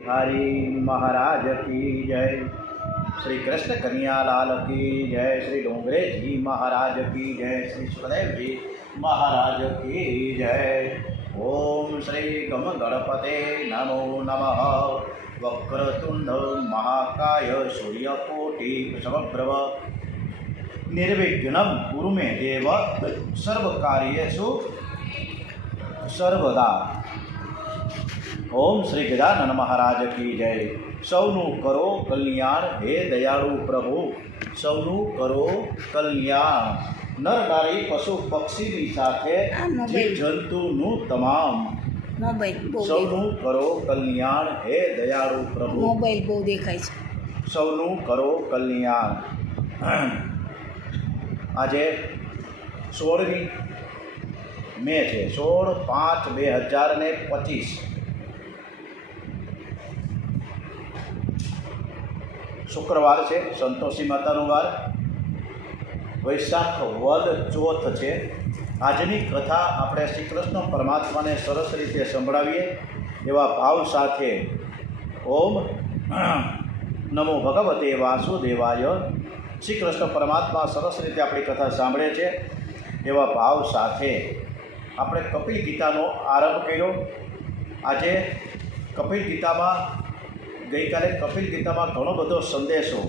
हरि महाराज की जय। श्री कृष्ण कन्या लाल की जय। श्री डोंगरे जी महाराज की जय। श्री सुखदेव जी महाराज की जय। ओम श्री गम गणपते नमो नमः। वक्रतुंड महाकाय सूर्यकोटि समप्रभ निर्विघ्नं कुरु मे देव सर्वकार्येषु सर्वदा। ओम श्री गजानन महाराज की जय। सौनु करो कल्याण हे दयाळु प्रभु, सौनु करो कल्याण। नर नारी पशु पक्षीनी સાથે જીવ જંતુનું તમામ સૌનું કરો કલ્યાણ હે દયાળુ પ્રભુ। મોબાઈલ બહુ દેખાય છે। સૌનું કરો કલ્યાણ। આજે 16મી મે છે, 16/5/2025 શુક્રવાર છે, સંતોષી માતાનો વાર, વૈશાખ વદ ચોથ છે। આજની કથા આપણે શ્રી કૃષ્ણ પરમાત્માને સરસ રીતે સંભળાવીએ એવા ભાવ સાથે ઓમ નમો ભગવતે વાસુદેવાય। શ્રી કૃષ્ણ પરમાત્મા સરસ રીતે આપણી કથા સાંભળે છે એવા ભાવ સાથે આપણે કપિલ ગીતાનો આરંભ કર્યો। આજે કપિલ ગીતામાં ગઈકાલે કપિલ ગીતામાં ઘણો બધો સંદેશો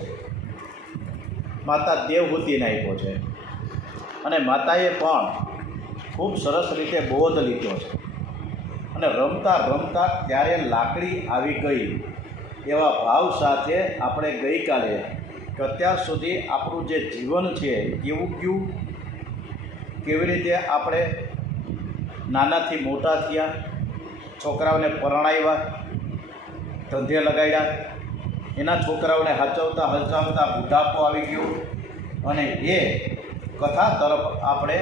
માતા દેવહૂતિને આપ્યો છે અને માતાએ પણ ખૂબ સરસ રીતે બોધ લીધો છે અને રમતા રમતા ત્યારે લાકડી આવી ગઈ એવા ભાવ સાથે આપણે ગઈકાલે કે અત્યાર સુધી આપણું જે જીવન છે કેવું ગયું, કેવી રીતે આપણે નાનાથી મોટા થયા, છોકરાઓને પરણાવ્યા, ધંધે લગાડ્યા, એના છોકરાઓને હચવતા હચવતા બુઢાપો આવી ગયો અને એ કથા તરફ આપણે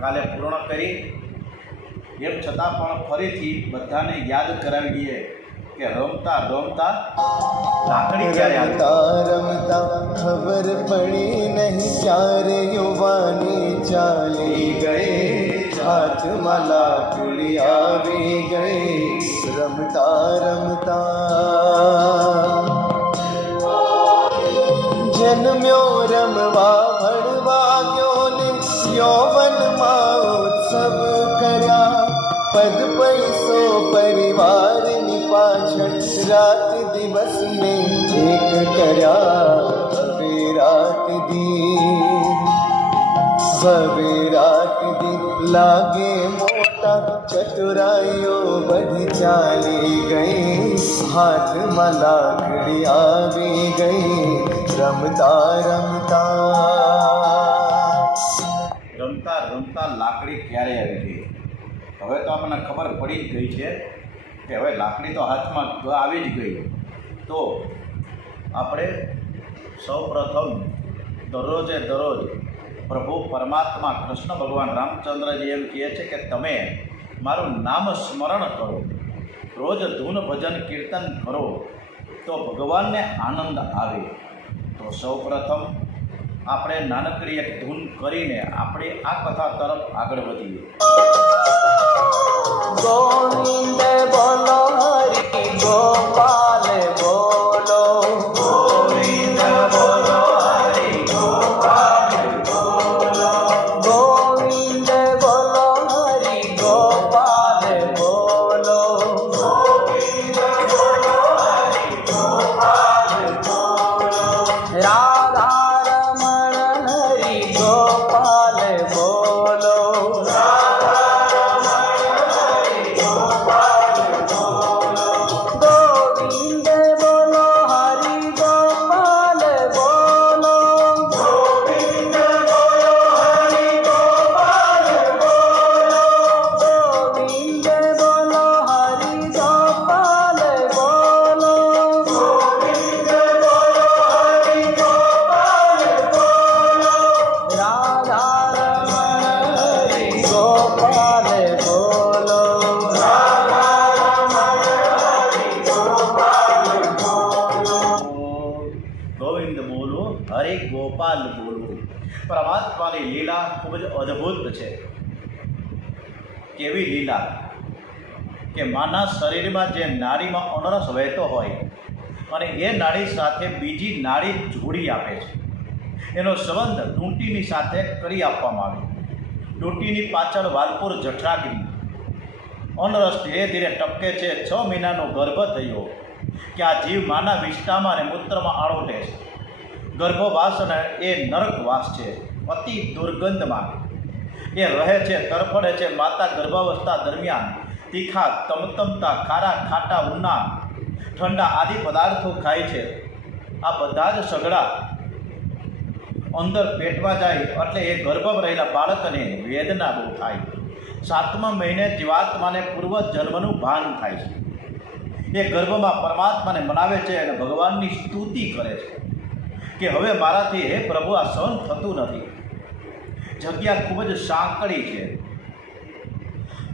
કાલે પૂર્ણ કરી। એમ છતાં પણ ફરીથી બધાને યાદ કરાવી દઈએ કે રમતા રમતા લાકડી રમતા રમતા ખબર પડી નહીં ક્યારે યુવાની ચાલી ગઈ, હાથમાં લાકડી આવી ગઈ। રમતા રમતા જન્મ્યો રમવા ભણવા ગયો ને યૌવનમાં ઉત્સવ કર્યા। પદ પૈસો પરિવારની પાછળ રાત દિવસને એક કર્યા। હવે રાત દી લાગે મોટા ચતુરાઈઓ બધી ચાલી ગઈ, હાથમાં લાકડી આવી ગઈ। રમતા રમતા લાકડી ક્યારે આવી ગઈ? હવે તો આપણને ખબર પડી જ ગઈ છે કે હવે લાકડી તો હાથમાં આવી જ ગઈ। તો આપણે સૌ પ્રથમ દરરોજે દરરોજ પ્રભુ પરમાત્મા કૃષ્ણ ભગવાન રામચંદ્રજી એમ કહે છે કે તમે મારું નામ સ્મરણ કરો, રોજ ધૂન ભજન કીર્તન કરો તો ભગવાનને આનંદ આવે। તો સૌ પ્રથમ આપણે નાનકડી એક ધૂન કરીને આપણે આ કથા તરફ આગળ વધીએ। ગોવિંદ બોલો હરિ ગોપાલ બોલો, ગોવિંદ બોલો હરિ ગોપાલ બોલો, ગોવિંદ બોલો હરિ ગોપાલ બોલો, ગોવિંદ બોલો હરિ ગોપાલ બોલો, રાધા રમણ હરિ ગોપાલ બોલો, ગોવિંદ બોલો હરિ ગોપાલ બોલો, ગોવિંદ બોલો હરિ ગોપાલ બોલો, ગોવિંદ બોલો હરિ ગોપાલ બોલો, ગોવિંદ બોલો હરિ ગોપાલ બોલો, રાધા રમણ હરિ ગોપાલ બોલો, ગોવિંદ બોલો હરે ગોપાલ બોલો। પરમાત્માની લીલા ખૂબ જ અદ્ભુત છે। કેવી લીલા! કે માના શરીરમાં જે નાડીમાં અનરસ વહેતો હોય અને એ નાડી સાથે બીજી નાડી જોડી આપે છે, એનો સંબંધ ડૂંટીની સાથે કરી આપવામાં આવે. ડૂંટીની પાછળ વાલપુર જઠરાગ્નિ, અનરસ ધીરે ધીરે ટપકે છે. 6 મહિનાનો ગર્ભ થયો કે આ જીવ માના વિષ્ટામાં અને મૂત્રમાં આળોટે છે. ગર્ભવાસ અને એ નરકવાસ છે, અતિ દુર્ગંધમાં એ રહે છે, તરફડે છે. માતા ગર્ભાવસ્થા દરમિયાન તીખા, તમતમતા, ખારા, ખાટા, ઉના, ઠંડા આદિ પદાર્થો ખાય છે. આ બધા જ સગડા અંદર પેટમાં જાય એટલે એ ગર્ભમાં રહેલા બાળકને વેદના બહુ થાય. 7મા મહિને જીવાત્માને પૂર્વ જન્મનું ભાન થાય છે. એ ગર્ભમાં પરમાત્માને મનાવે છે અને ભગવાનની સ્તુતિ કરે છે કે હવે મારાથી હે પ્રભુ આ સહન થતું નથી. જગ્યા ખૂબ જ સાંકડી છે,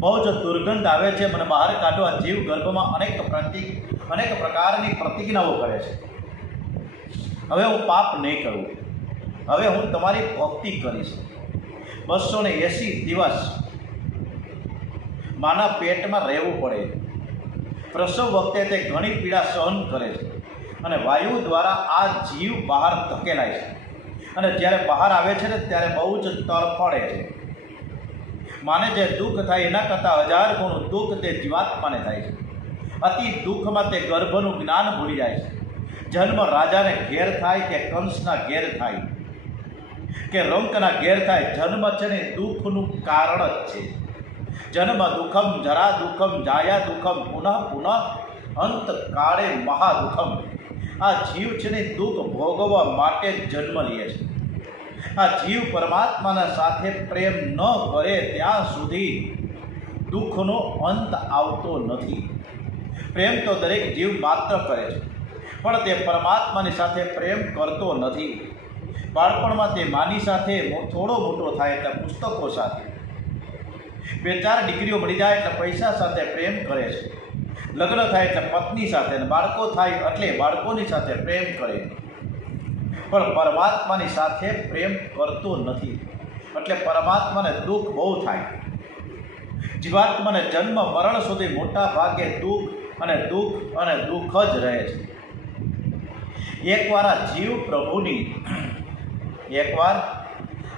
બહુ જ દુર્ગંધ આવે છે, મને બહાર કાઢો. આ જીવ ગર્ભમાં અનેક પ્રકારની પ્રતિજ્ઞાઓ કરે છે. હવે હું પાપ નહીં કરું, હવે હું તમારી ભક્તિ કરીશ. 280 દિવસ માના પેટમાં રહેવું પડે. પ્રસવ વખતે તે ઘણી પીડા સહન કરે છે અને વાયુ દ્વારા આ જીવ બહાર ધકેલાય છે. અને જ્યારે બહાર આવે છે ને ત્યારે બહુ જ તરફડે છે. માને જે દુઃખ થાય એના કરતાં 1000 ગણું દુઃખ તે જીવાત્માને થાય છે. અતિ દુઃખમાં તે ગર્ભનું જ્ઞાન ભૂલી જાય છે. જન્મ રાજાને ઘેર થાય કે કંસના ઘેર થાય કે રંકના ઘેર થાય, જન્મ છે ને દુઃખનું કારણ જ છે. જન્મ દુઃખમ, જરા દુઃખમ, જાયા દુઃખમ, પુનઃ પુનઃ અંત કાળે મહાદુઃખમ. આ જીવ છે ને દુઃખ ભોગવવા માટે જન્મ લે છે. આ જીવ પરમાત્માના સાથે પ્રેમ ન કરે ત્યાં સુધી દુઃખનો અંત આવતો નથી. પ્રેમ તો દરેક જીવ માત્ર કરે છે, પણ તે પરમાત્માની સાથે પ્રેમ કરતો નથી. બાળપણમાં તે માની સાથે થોડો મોટો થાય એટલે પુસ્તકો સાથે, 2-4 ડિગ્રીઓ મળી જાય એટલે પૈસા સાથે પ્રેમ કરે છે. લગ્ન થાય એટલે પત્ની સાથે, અને બાળકો થાય એટલે બાળકોની સાથે પ્રેમ કરે, પણ પરમાત્માની સાથે પ્રેમ કરતો નથી. એટલે પરમાત્માને દુઃખ બહુ થાય. જીવાત્માને જન્મ મરણ સુધી મોટા ભાગે દુઃખ અને દુઃખ અને દુઃખ જ રહે છે. એકવાર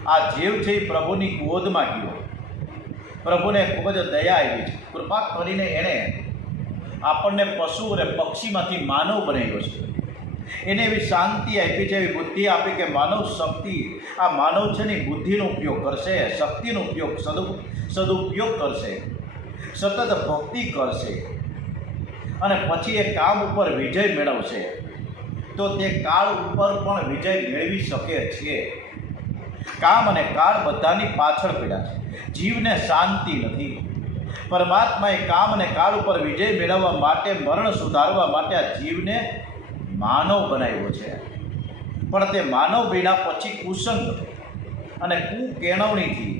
આ જીવ છે એ પ્રભુની ગોદમાં ગયો. પ્રભુને ખૂબ જ દયા આવી છે. કૃપા કરીને એણે આપણને પશુ અને પક્ષીમાંથી માનવ બનાવ્યો છે. એને એવી શાંતિ આપી છે, એવી બુદ્ધિ આપી કે માનવ શક્તિ, આ માનવ છે ને બુદ્ધિનો ઉપયોગ કરશે, શક્તિનો ઉપયોગ સદુપયોગ કરશે, સતત ભક્તિ કરશે અને પછી એ કામ ઉપર વિજય મેળવશે તો તે કાળ ઉપર પણ વિજય મેળવી શકે છે. કામ અને કાળ બધાની પાછળ પડ્યા છે. જીવને શાંતિ નથી. પરમાત્માએ કામ અને કાળ ઉપર વિજય મેળવવા માટે, મરણ સુધારવા માટે આ જીવને માનવ બનાવ્યો છે. પણ તે માનવ બન્યા પછી કુસંગ અને કુકેળવણીથી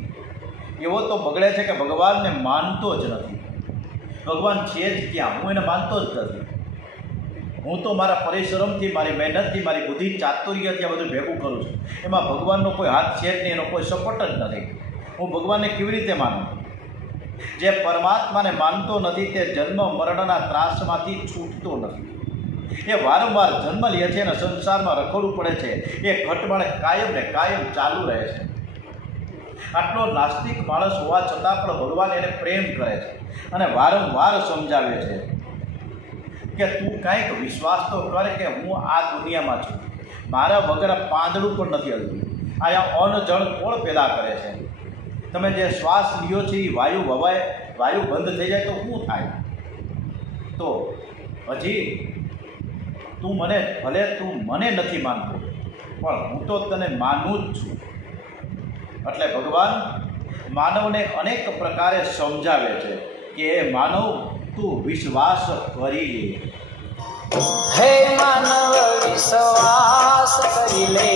એવો તો બગડે છે કે ભગવાનને માનતો જ નથી. ભગવાન છે જ ક્યાં? હું એને માનતો જ નથી. હું તો મારા પરિશ્રમથી, મારી મહેનતથી, મારી બુદ્ધિ ચાતુર્યથી આ બધું ભેગું કરું છું. એમાં ભગવાનનો કોઈ હાથ છે જ નહીં, એનો કોઈ સપોર્ટ જ નથી. હું ભગવાનને કેવી રીતે માનું? જે પરમાત્માને માનતો નથી તે જન્મ મરણના ત્રાસમાંથી છૂટતો નથી. એ વારંવાર જન્મ લે છે અને સંસારમાં રખડવું પડે છે. એ ઘટમાળે કાયમ ને કાયમ ચાલુ રહે છે. આટલો નાસ્તિક માણસ હોવા છતાં પણ ભગવાન એને પ્રેમ કરે છે અને વારંવાર સમજાવે છે કે તું કાંઈક વિશ્વાસ તો કર કે હું આ દુનિયામાં છું. મારા વગર પાંદડું પણ નથી હલતું. અહીંયા અન્ન જળ કોણ પેદા કરે છે? તમે જે શ્વાસ લ્યો છો એ વાયુ બંધ થઈ જાય તો શું થાય? તો હજી તું મને નથી માનતો, પણ હું તો તને માનું જ છું. એટલે ભગવાન માનવને અનેક પ્રકારે સમજાવે છે કે એ માનવ તું વિશ્વાસ કરી લે. હે માનવ વિશ્વાસ કરી લે,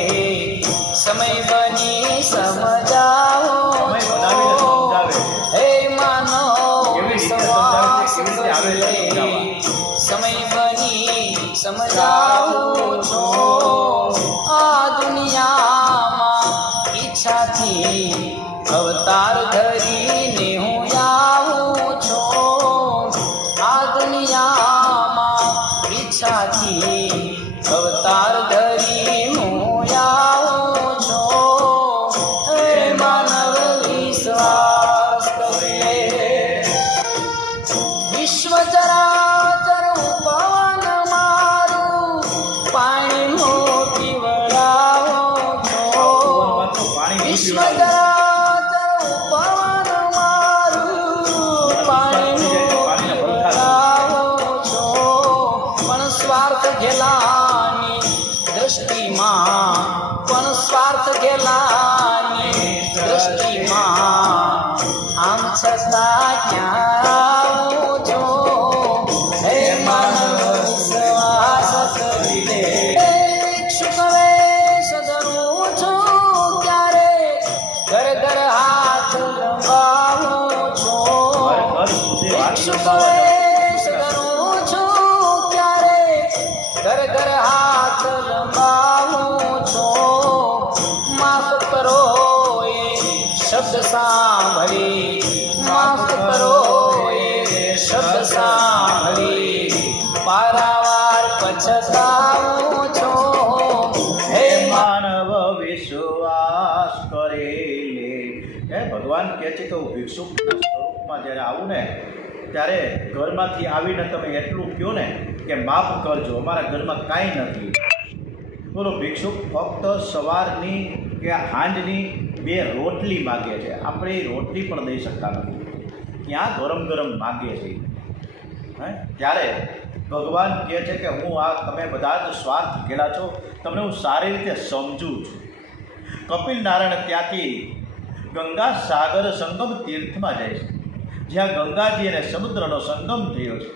સમય બની સમજાવો. હે માનવ વિશ્વાસ કરી લે, સમય બની સમજાવું છો. આ દુનિયામાં ઈચ્છાથી અવતાર ધરીને હું આવું છું. ઈચ્છાથી અવતાર ધરી હું આવું છું. હે માનવ વિશ્વાસ કરે વિશ્વ ચરાચર ઉપવન મારું પાણી હું પીવડાવું છું. વિશ્વ ચરાચર ઉપવન મારું પાણી હું પીવડાવું છું. પણ સ્વાર્થ ઘેલાની દ્રષ્ટિમાં પણ સ્વાર્થ ઘેલાની દ્રષ્ટિમાં આમ છતાં ક્યાં આવું છું. હે માનવ વિશ્વાસ કરી લે ભિક્ષુક વેશ ધરું છું ત્યારે ઘર ઘર હાથ લંબાવું છું. ભિક્ષુક વેશ ધરું છું ત્યારે ઘર ઘર હાથ લંબાવું છું. માફ કરો એ શબ્દ સાંભળી માફ કરો એ શબ્દ સાંભળી પારાવાર પછતાવું છું. હે માનવ વિશ્વાસ કરે લે. હે ભગવાન કહે છે કે હું ભિક્ષુકના સ્વરૂપમાં જ્યારે આવું ને ત્યારે ઘરમાંથી આવીને તમે એટલું કહો ને કે માફ કરજો, અમારા ઘરમાં કાંઈ નથી. બોલો, ભિક્ષુક ફક્ત સવારની કે સાંજની 2 રોટલી માગે છે. આપણે એ રોટલી પણ દઈ શકતા નથી, ત્યાં ગરમ ગરમ માગીએ છીએ. ત્યારે ભગવાન કહે છે કે હું આ તમે બધા જ સ્વાર્થ ઘેલા છો, તમને હું સારી રીતે સમજું છું. કપિલ નારાયણ ત્યાંથી ગંગા સાગર સંગમ તીર્થમાં જાય છે, જ્યાં ગંગાજી અને સમુદ્રનો સંગમ થયો છે.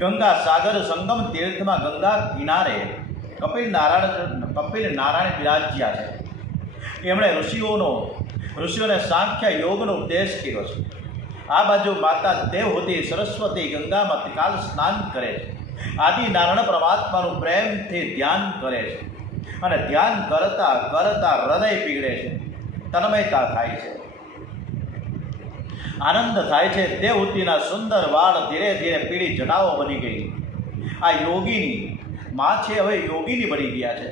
ગંગા સાગર સંગમ તીર્થમાં ગંગા કિનારે કપિલ નારાયણ બિરાજ્યા છે. એમણે ઋષિઓને સાંખ્ય યોગનો ઉપદેશ કર્યો છે. આ બાજુ માતા દેવહૂતિ સરસ્વતી ગંગામાં ત્રિકાલ સ્નાન કરે છે. આદિ નારાયણ પરમાત્માનું પ્રેમથી ધ્યાન કરે છે, અને ધ્યાન કરતા કરતા હૃદય પીગળે છે, તન્મયતા થાય છે, આનંદ થાય છે. દેવહૂતિના સુંદર વાળ ધીરે ધીરે પીળી જટાઓ બની ગઈ. આ યોગીની માં છે, હવે યોગીની બની ગયા છે.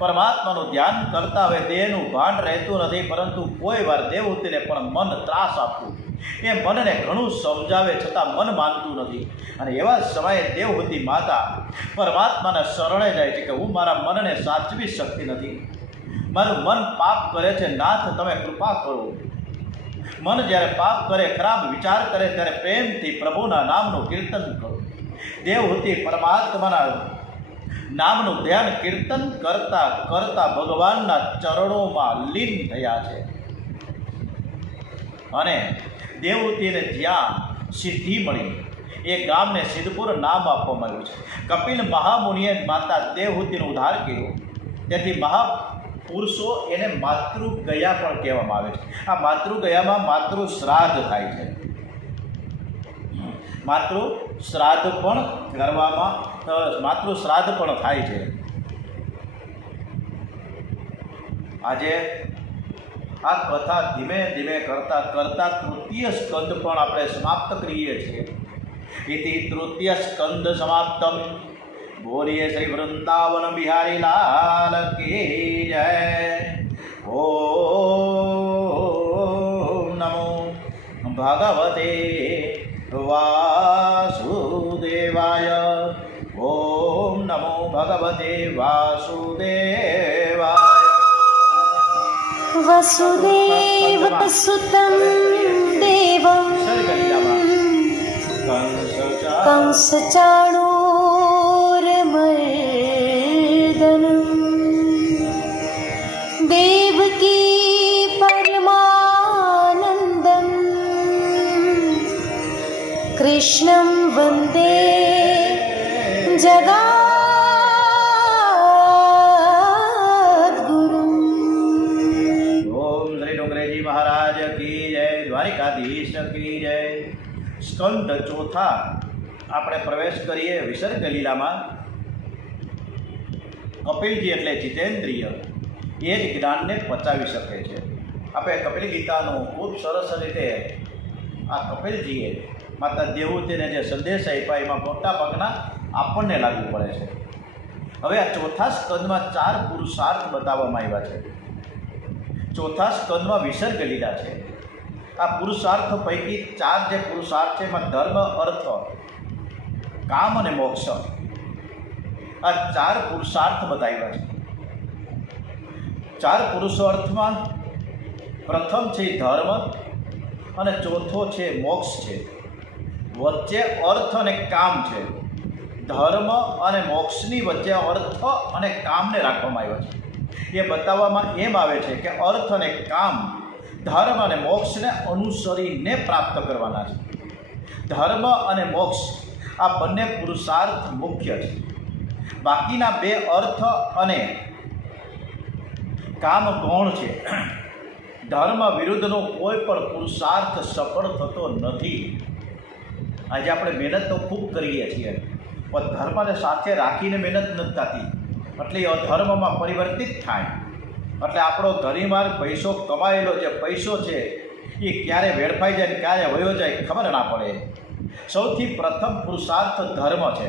પરમાત્માનું ધ્યાન કરતા હવે દેહનું ભાન રહેતું નથી, પરંતુ કોઈ વાર દેવહૂતિને પણ મન ત્રાસ આપતું. એ મનને ઘણું સમજાવે છતાં મન માનતું નથી. અને એવા સમયે દેવહૂતિ માતા પરમાત્માના શરણે જાય છે કે હું મારા મનને સાચવી શકતી નથી, મારું મન પાપ કરે છે, નાથ તમે કૃપા કરો. મન જ્યારે પાપ કરે, ખરાબ વિચાર કરે, ત્યારે પ્રેમથી પ્રભુના નામનું કીર્તન કરો. દેવહૂતિ પરમાત્માના નામનું ધ્યાન કીર્તન કરતા કરતા ભગવાનના ચરણોમાં લીન થયા છે. અને દેવહૂતિને જ્યાં સિદ્ધિ મળી એ ગામને સિદ્ધપુર નામ આપવામાં આવ્યું છે. કપિલ મહામુનિએ માતા દેવહૂતિનો ઉદ્ધાર કર્યો, તેથી મહાપુરુષો એને માતૃગયા પણ કહેવામાં આવે છે. આ માતૃગયામાં માતૃ શ્રાદ્ધ થાય છે. માતૃ શ્રાદ્ધ પણ કરવામાં માતૃ શ્રાદ્ધ પણ થાય છે. આજે આ કથા ધીમે ધીમે કરતા કરતા તૃતીય સ્કંદ પણ આપણે સમાપ્ત કરીએ છીએ. ઇતિ તૃતીય સ્કંદ સમાપ્તમ. બોલીએ શ્રી વૃંદાવન બિહારી લાલ કી જય. ઓમ નમો ભગવતે વાસુદેવાય. ઓમ નમો ભગવતે વાસુદેવાય. વસુદેવસુતં દેવં કંસચાણૂરમર્દનम् દેવકી પરમાનંદં કૃષ્ણં વંદે જગદ્ગુરુમ. મહારાજ કી જય. દ્વારિકાધીશ કી જય. સ્કંદ ચોથા આપણે પ્રવેશ કરીએ વિસર્ગ લીલામાં. કપિલજી એટલે જીતેન્દ્રિય, એ જ જ્ઞાનને પચાવી શકે છે. આપણે કપિલ ગીતાનું ખૂબ સરસ રીતે આ કપિલજીએ માતા દેવહૂતિને જે સંદેશ આપ્યા એમાં મોટા ભાગના આપણને લાગુ પડે છે. હવે આ ચોથા સ્કંદમાં 4 પુરુષાર્થ બતાવવામાં આવ્યા છે. ચોથા સ્કંદમાં વિસર્ગ લીધા છે. આ પુરુષાર્થ પૈકી 4 જે પુરુષાર્થ છે એમાં ધર્મ, અર્થ, કામ અને મોક્ષ, આ 4 પુરુષાર્થ બતાવ્યા છે. 4 પુરુષાર્થમાં પ્રથમ છે ધર્મ અને ચોથો છે મોક્ષ છે. વચ્ચે અર્થ અને કામ છે. ધર્મ અને મોક્ષની વચ્ચે અર્થ અને કામને રાખવામાં આવ્યા છે. એ બતાવવામાં એમ આવે છે કે અર્થ અને કામ ધર્મ અને મોક્ષને અનુસરીને પ્રાપ્ત કરવાના છે. ધર્મ અને મોક્ષ આ બંને પુરુષાર્થ મુખ્ય છે. બાકીના 2 અર્થ અને કામ ગૌણ છે. ધર્મ વિરુદ્ધનો કોઈ પણ પુરુષાર્થ સફળ થતો નથી. આજે આપણે મહેનત તો ખૂબ કરીએ છીએ, પણ ધર્મને સાથે રાખીને મહેનત નથી થતી, એટલે એ અધર્મમાં પરિવર્તિત થાય. એટલે આપણો ધરીમાર્ગ પૈસો કમાયેલો જે પૈસો છે એ ક્યારે વેડફાઈ જાય, ક્યારે વયો જાય ખબર ના પડે. સૌથી પ્રથમ પુરુષાર્થ ધર્મ છે.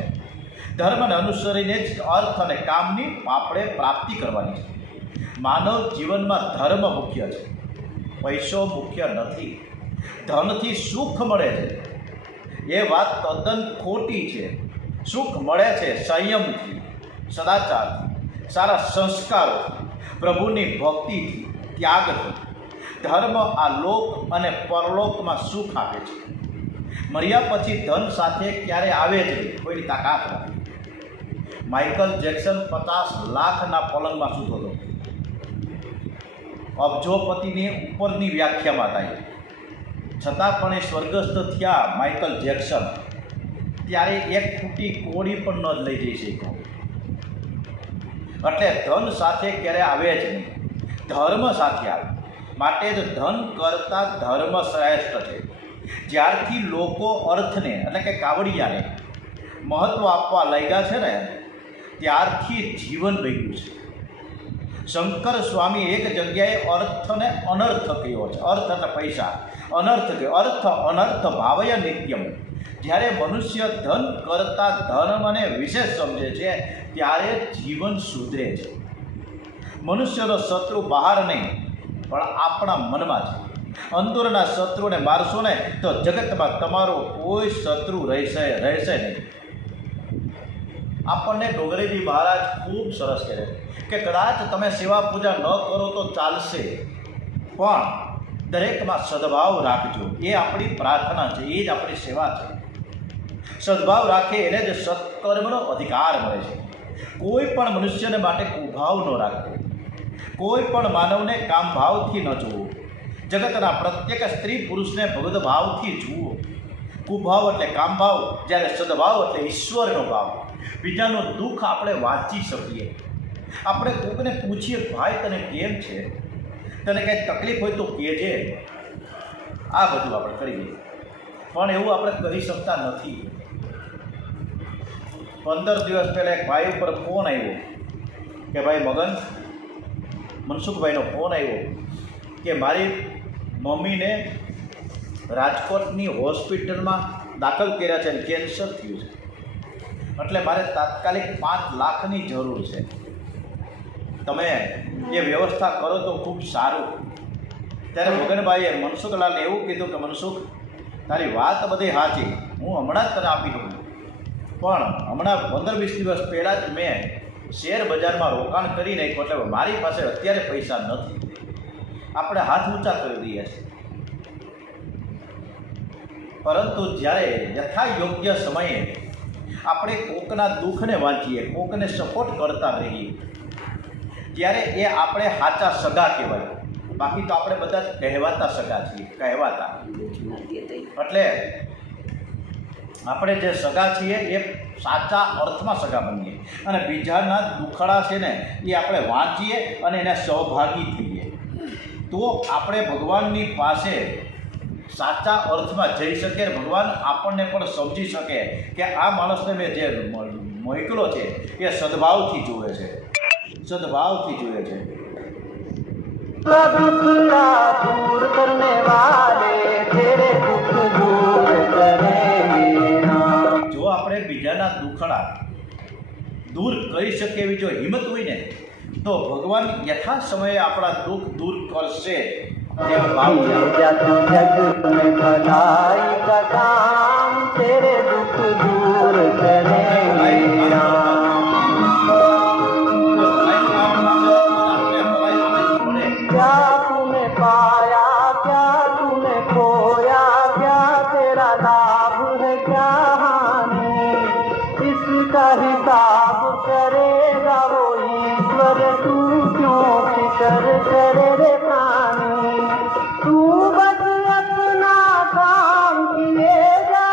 ધર્મને અનુસરીને જ અર્થ અને કામની આપણે પ્રાપ્તિ કરવાની છે. માનવ જીવનમાં ધર્મ મુખ્ય છે, પૈસો મુખ્ય નથી. ધનથી સુખ મળે છે એ વાત તદ્દન ખોટી છે. સુખ મળે છે સંયમથી, સદાચારથી, સારા સંસ્કારો, પ્રભુની ભક્તિથી, ત્યાગથી. ધર્મ આ લોક અને પરલોકમાં સુખ આપે છે. મર્યા પછી ધન સાથે ક્યારે આવે છે કોઈની તાકાત નથી. માઇકલ જેક્સન 50 લાખના પલંગમાં સૂતો હતો. અબજોપતિની ઉપરની વ્યાખ્યામાં થાય, છતાં પણ એ સ્વર્ગસ્થ થયા માઇકલ જેક્સન ત્યારે 1 ફૂટી કોડી પણ ન લઈ જઈ શક્યો. એટલે ધન સાથે ક્યારે આવે જ નહીં, ધર્મ સાથે આવે. માટે જ ધન કરતાં ધર્મ શ્રેષ્ઠ છે. જ્યારથી લોકો અર્થને એટલે કે કાવડિયાને મહત્ત્વ આપવા લાગ્યા છે ને ત્યારથી જીવન બન્યું છે. શંકર સ્વામી એક જગ્યાએ અર્થને અનર્થ કહ્યો છે. અર્થ એટલે પૈસા, અનર્થ કહ્યો. અર્થ અનર્થ ભાવય નિત્યમ. જ્યારે મનુષ્ય ધન કરતાં ધર્મને વિશેષ સમજે છે ત્યારે જીવન સુધરે છે. મનુષ્યનો શત્રુ બહાર નહીં પણ આપણા મનમાં છે. અંદરના શત્રુને મારશો ને તો જગતમાં તમારો કોઈ શત્રુ રહેશે નહીં. આપણને ડોગરેજી મહારાજ ખૂબ સરસ કહે છે કે કદાચ તમે સેવા પૂજા ન કરો તો ચાલશે, પણ દરેકમાં સદભાવ રાખજો. એ આપણી પ્રાર્થના છે, એ જ આપણી સેવા છે. સદભાવ રાખે એને જ સત્કર્મનો અધિકાર મળે છે. કોઈ પણ મનુષ્યને માટે કુભાવ ન રાખવો, કોઈ પણ માનવને કામભાવથી ન જોવો. જગતના પ્રત્યેક સ્ત્રી પુરુષને ભગવદ ભાવથી જુઓ. કુભાવ એટલે કામભાવ, જ્યારે સદભાવ એટલે ઈશ્વરનો ભાવ. બીજાનું દુઃખ આપણે વાંચી શકીએ. આપણે કોઈને પૂછીએ, ભાઈ તને કેમ છે, તને કંઈ તકલીફ હોય તો કહેજે. આ બધું આપણે કરીએ, પણ એવું આપણે કરી શકતા નથી. 15 દિવસ પહેલાં એક ભાઈ ઉપર ફોન આવ્યો કે ભાઈ મગન, મનસુખભાઈનો ફોન આવ્યો કે મારી મમ્મીને રાજકોટની હોસ્પિટલમાં દાખલ કર્યા છે અને કેન્સર થયું છે, એટલે મારે તાત્કાલિક 5 લાખની જરૂર છે. તમે એ વ્યવસ્થા કરો તો ખૂબ સારું. ત્યારે મગનભાઈએ મનસુખલાલને એવું કીધું કે મનસુખ, તારી વાત બધી સાચી, હું હમણાં જ તને આપી દઉં, પણ હમણાં 15-20 દિવસ પહેલાં જ મેં શેર બજારમાં રોકાણ કરી નાખ્યું, એટલે મારી પાસે અત્યારે પૈસા નથી. આપણે હાથ ઊંચા કરી દઈએ છીએ, પરંતુ જ્યારે યથાયોગ્ય સમયે આપણે કોકના દુઃખને વાંચીએ, કોકને સપોર્ટ કરતા રહીએ, ત્યારે એ આપણે સાચા સગા કહેવાય. બાકી તો આપણે બધા કહેવાતા સગા છીએ, કહેવાતા. એટલે આપણે જે સગા છીએ એ સાચા અર્થમાં સગા બનીએ, અને બીજાના દુખડા છે ને એ આપણે વાંચીએ અને એને સહભાગી થઈએ, તો આપણે ભગવાનની પાસે સાચા અર્થમાં જઈ શકીએ. ભગવાન આપણને પણ સમજી શકે કે આ માણસને મેં જે મોકલો છે એ સદભાવથી જુએ છે, સદભાવથી જુએ છે. दूर करने वाले तेरे दुख दूर करेंगे. જો આપણે બીજાના દુઃખ દુખડા દૂર કરી શકે એવી જો હિંમત હોય ને તો ભગવાન યથા સમયે આપણા દુઃખ દૂર કરશે તેવો ભાવ છે. किया तो जग में भलाई का काम तेरे दुख दूर करेंगे क्या तूने पाया क्या तूने खोया क्या तेरा लाभ है क्या हानि इसका हिसाब करेगा वो ईश्वर तू क्यों फिकर करे रे प्राणी तू बस अपना काम किए जा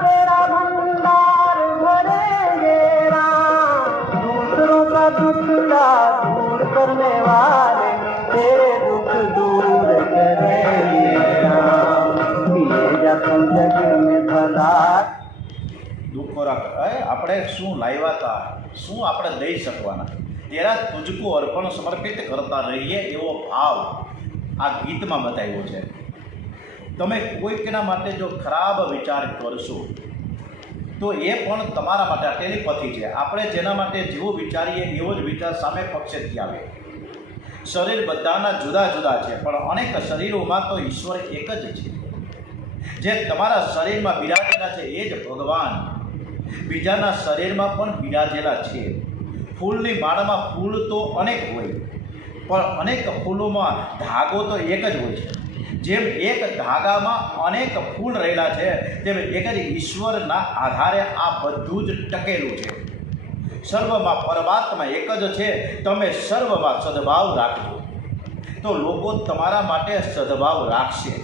तेरा भंडार भरेंगे राम दूसरों का दुखड़ा दूर करने वाले तेरे दुख दूर करेंगे राम किए जा तुम जग में भला દુઃખો આપણે શું લાવ્યા હતા, શું આપણે દઈ શકવાના, તેરા તુજકો અર્પણ સમર્પિત કરતા રહીએ એવો ભાવ આ ગીતમાં બતાવ્યો છે. તમે કોઈકના માટે જો ખરાબ વિચાર કરશો તો એ પણ તમારા માટે ટેલિપથી છે. આપણે જેના માટે જેવું વિચારીએ એવો જ વિચાર સામે પક્ષેથી આવે. શરીર બધાના જુદા જુદા છે, પણ અનેક શરીરોમાં તો ઈશ્વર એક જ છે. જે તમારા શરીરમાં બિરાજેલા છે એ જ ભગવાન બીજાના શરીરમાં પણ બિરાજેલા છે. ફૂલની માળામાં ફૂલ તો અનેક હોય, પણ અનેક ફૂલોમાં ધાગો તો એક જ હોય છે. જેમ એક ધાગામાં અનેક ફૂલ રહેલા છે, તેમ એક જ ઈશ્વરના આધારે આ બધું જ ટકેલું છે. સર્વમાં પરમાત્મા એક જ છે. તમે સર્વમાં સદભાવ રાખજો તો લોકો તમારા માટે સદભાવ રાખશે.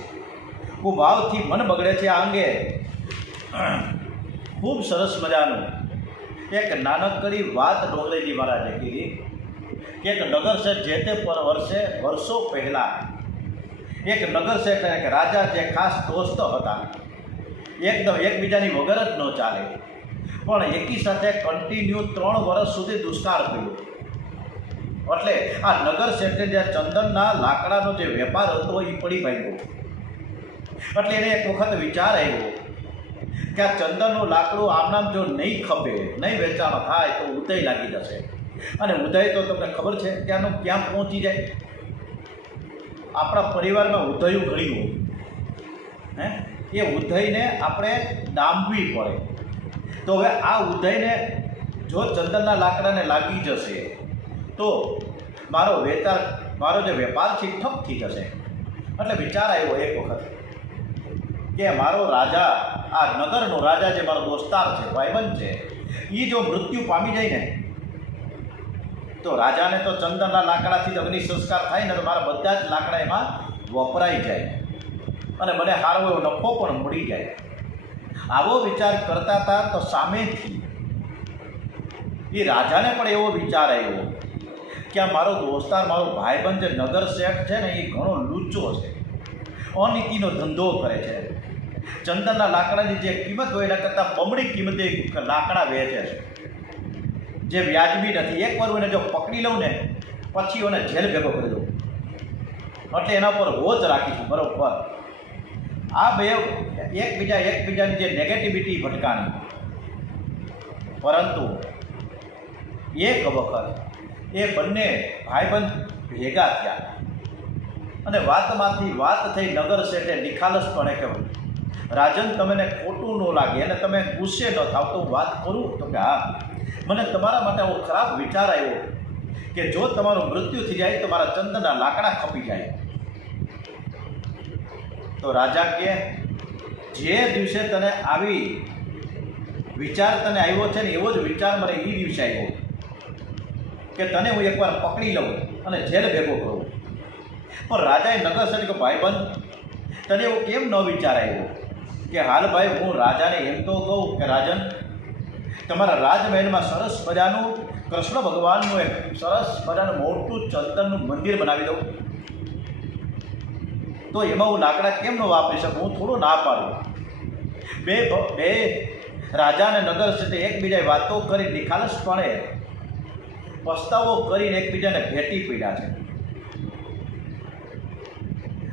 ભાવથી મન બગડે છે આ અંગે ખૂબ સરસ મજાનું એક નાનકડી વાત ડોંગરેજી મહારાજે કીધી કે એક નગર શેઠ જે તે પર વર્ષો પહેલાં એક નગર શેઠ એક રાજા જે ખાસ દોસ્ત હતા, એકદમ એકબીજાની વગર જ ન ચાલે, પણ એકી સાથે કન્ટિન્યુ 3 વર્ષ સુધી દુષ્કાળ થયો. એટલે આ નગર શેઠે જે ચંદનના લાકડાનો જે વેપાર હતો એ પડી ભાગ્યો. એટલે એને એક વખત વિચાર આવ્યો કે આ ચંદનનું લાકડું આમનામ જો નહીં ખપે, નહીં વેચાણ થાય તો ઉદય લાગી જશે. અને ઉદય તો તમને ખબર છે કે આનું ક્યાં પહોંચી જાય? આપણા પરિવારમાં ઉદયું ઘણી હોય હે, એ ઉદયને આપણે ડામવી પડે. તો હવે આ ઉદયને જો ચંદનના લાકડાને લાગી જશે તો મારો જે વેપાર છે ઠપ થઈ જશે. એટલે વિચાર આવ્યો એક વખત કે મારો રાજા, આ નગરનો રાજા જે મારો દોસ્તાર છે, ભાઈબંધ છે, એ જો મૃત્યુ પામી જાય ને તો રાજાને તો ચંદનના લાકડાથી જ અગ્નિ સંસ્કાર થાય ને તો મારા બધા જ લાકડા એમાં વપરાઈ જાય અને મને સારો એવો નફો પણ મળી જાય. આવો વિચાર કરતા હતા તો સામેથી એ રાજાને પણ એવો વિચાર આવ્યો કે આ મારો દોસ્તાર, મારો ભાઈબંધ જે નગર શેઠ છે ને એ ઘણો લુચ્ચો છે, અનીતિનો ધંધો કરે છે. ચંદનના લાકડાની જે કિંમત હોય એના કરતાં બમણી કિંમતે લાકડા વેચે છે, જે વ્યાજબી નથી. એકવાર હું એને જો પકડી લઉં ને પછી એને જેલ ભેગો કરી દઉં. એટલે એના પર વોચ રાખીશું બરાબર. આ બે એકબીજાની જે નેગેટિવિટી ભટકાણી, પરંતુ એક વખત એ બંને ભાઈબંધ ભેગા થયા અને વાતમાંથી વાત થઈ. નગર શેઠે નિખાલસપણે કહ્યું, રાજન તમને ખોટું ન લાગે અને તમે ગુસ્સે ન થાવ તો હું વાત કરું? તો કે હા, મને તમારા માટે આવો ખરાબ વિચાર આવ્યો કે જો તમારું મૃત્યુ થઈ જાય તો મારા ચંદનના લાકડા ખપી જાય. તો રાજા કે જે દિવસે તને આવી વિચાર તને આવ્યો છે ને એવો જ વિચાર મને એ દિવસે આવ્યો કે તને હું એકવાર પકડી લઉં અને જેલ ભેગો કરું. પણ રાજાએ નગર શેઠ કે ભાઈબંધ તને એવો કેમ ન વિચાર આવ્યો કે હાલ ભાઈ હું રાજાને એમ તો કહું કે રાજન, તમારા રાજમહેલમાં સરસ મજાનું કૃષ્ણ ભગવાનનું એક સરસ મજાનું મોટું ચંદનનું મંદિર બનાવી દઉં તો એમાં હું લાકડા કેમ ન વાપરી શકું? હું થોડું ના પાડું. બે રાજા અને નગર શેઠે એકબીજાએ વાતો કરી નિખાલસપણે પસ્તાવો કરીને એકબીજાને ભેટી પડ્યા છે.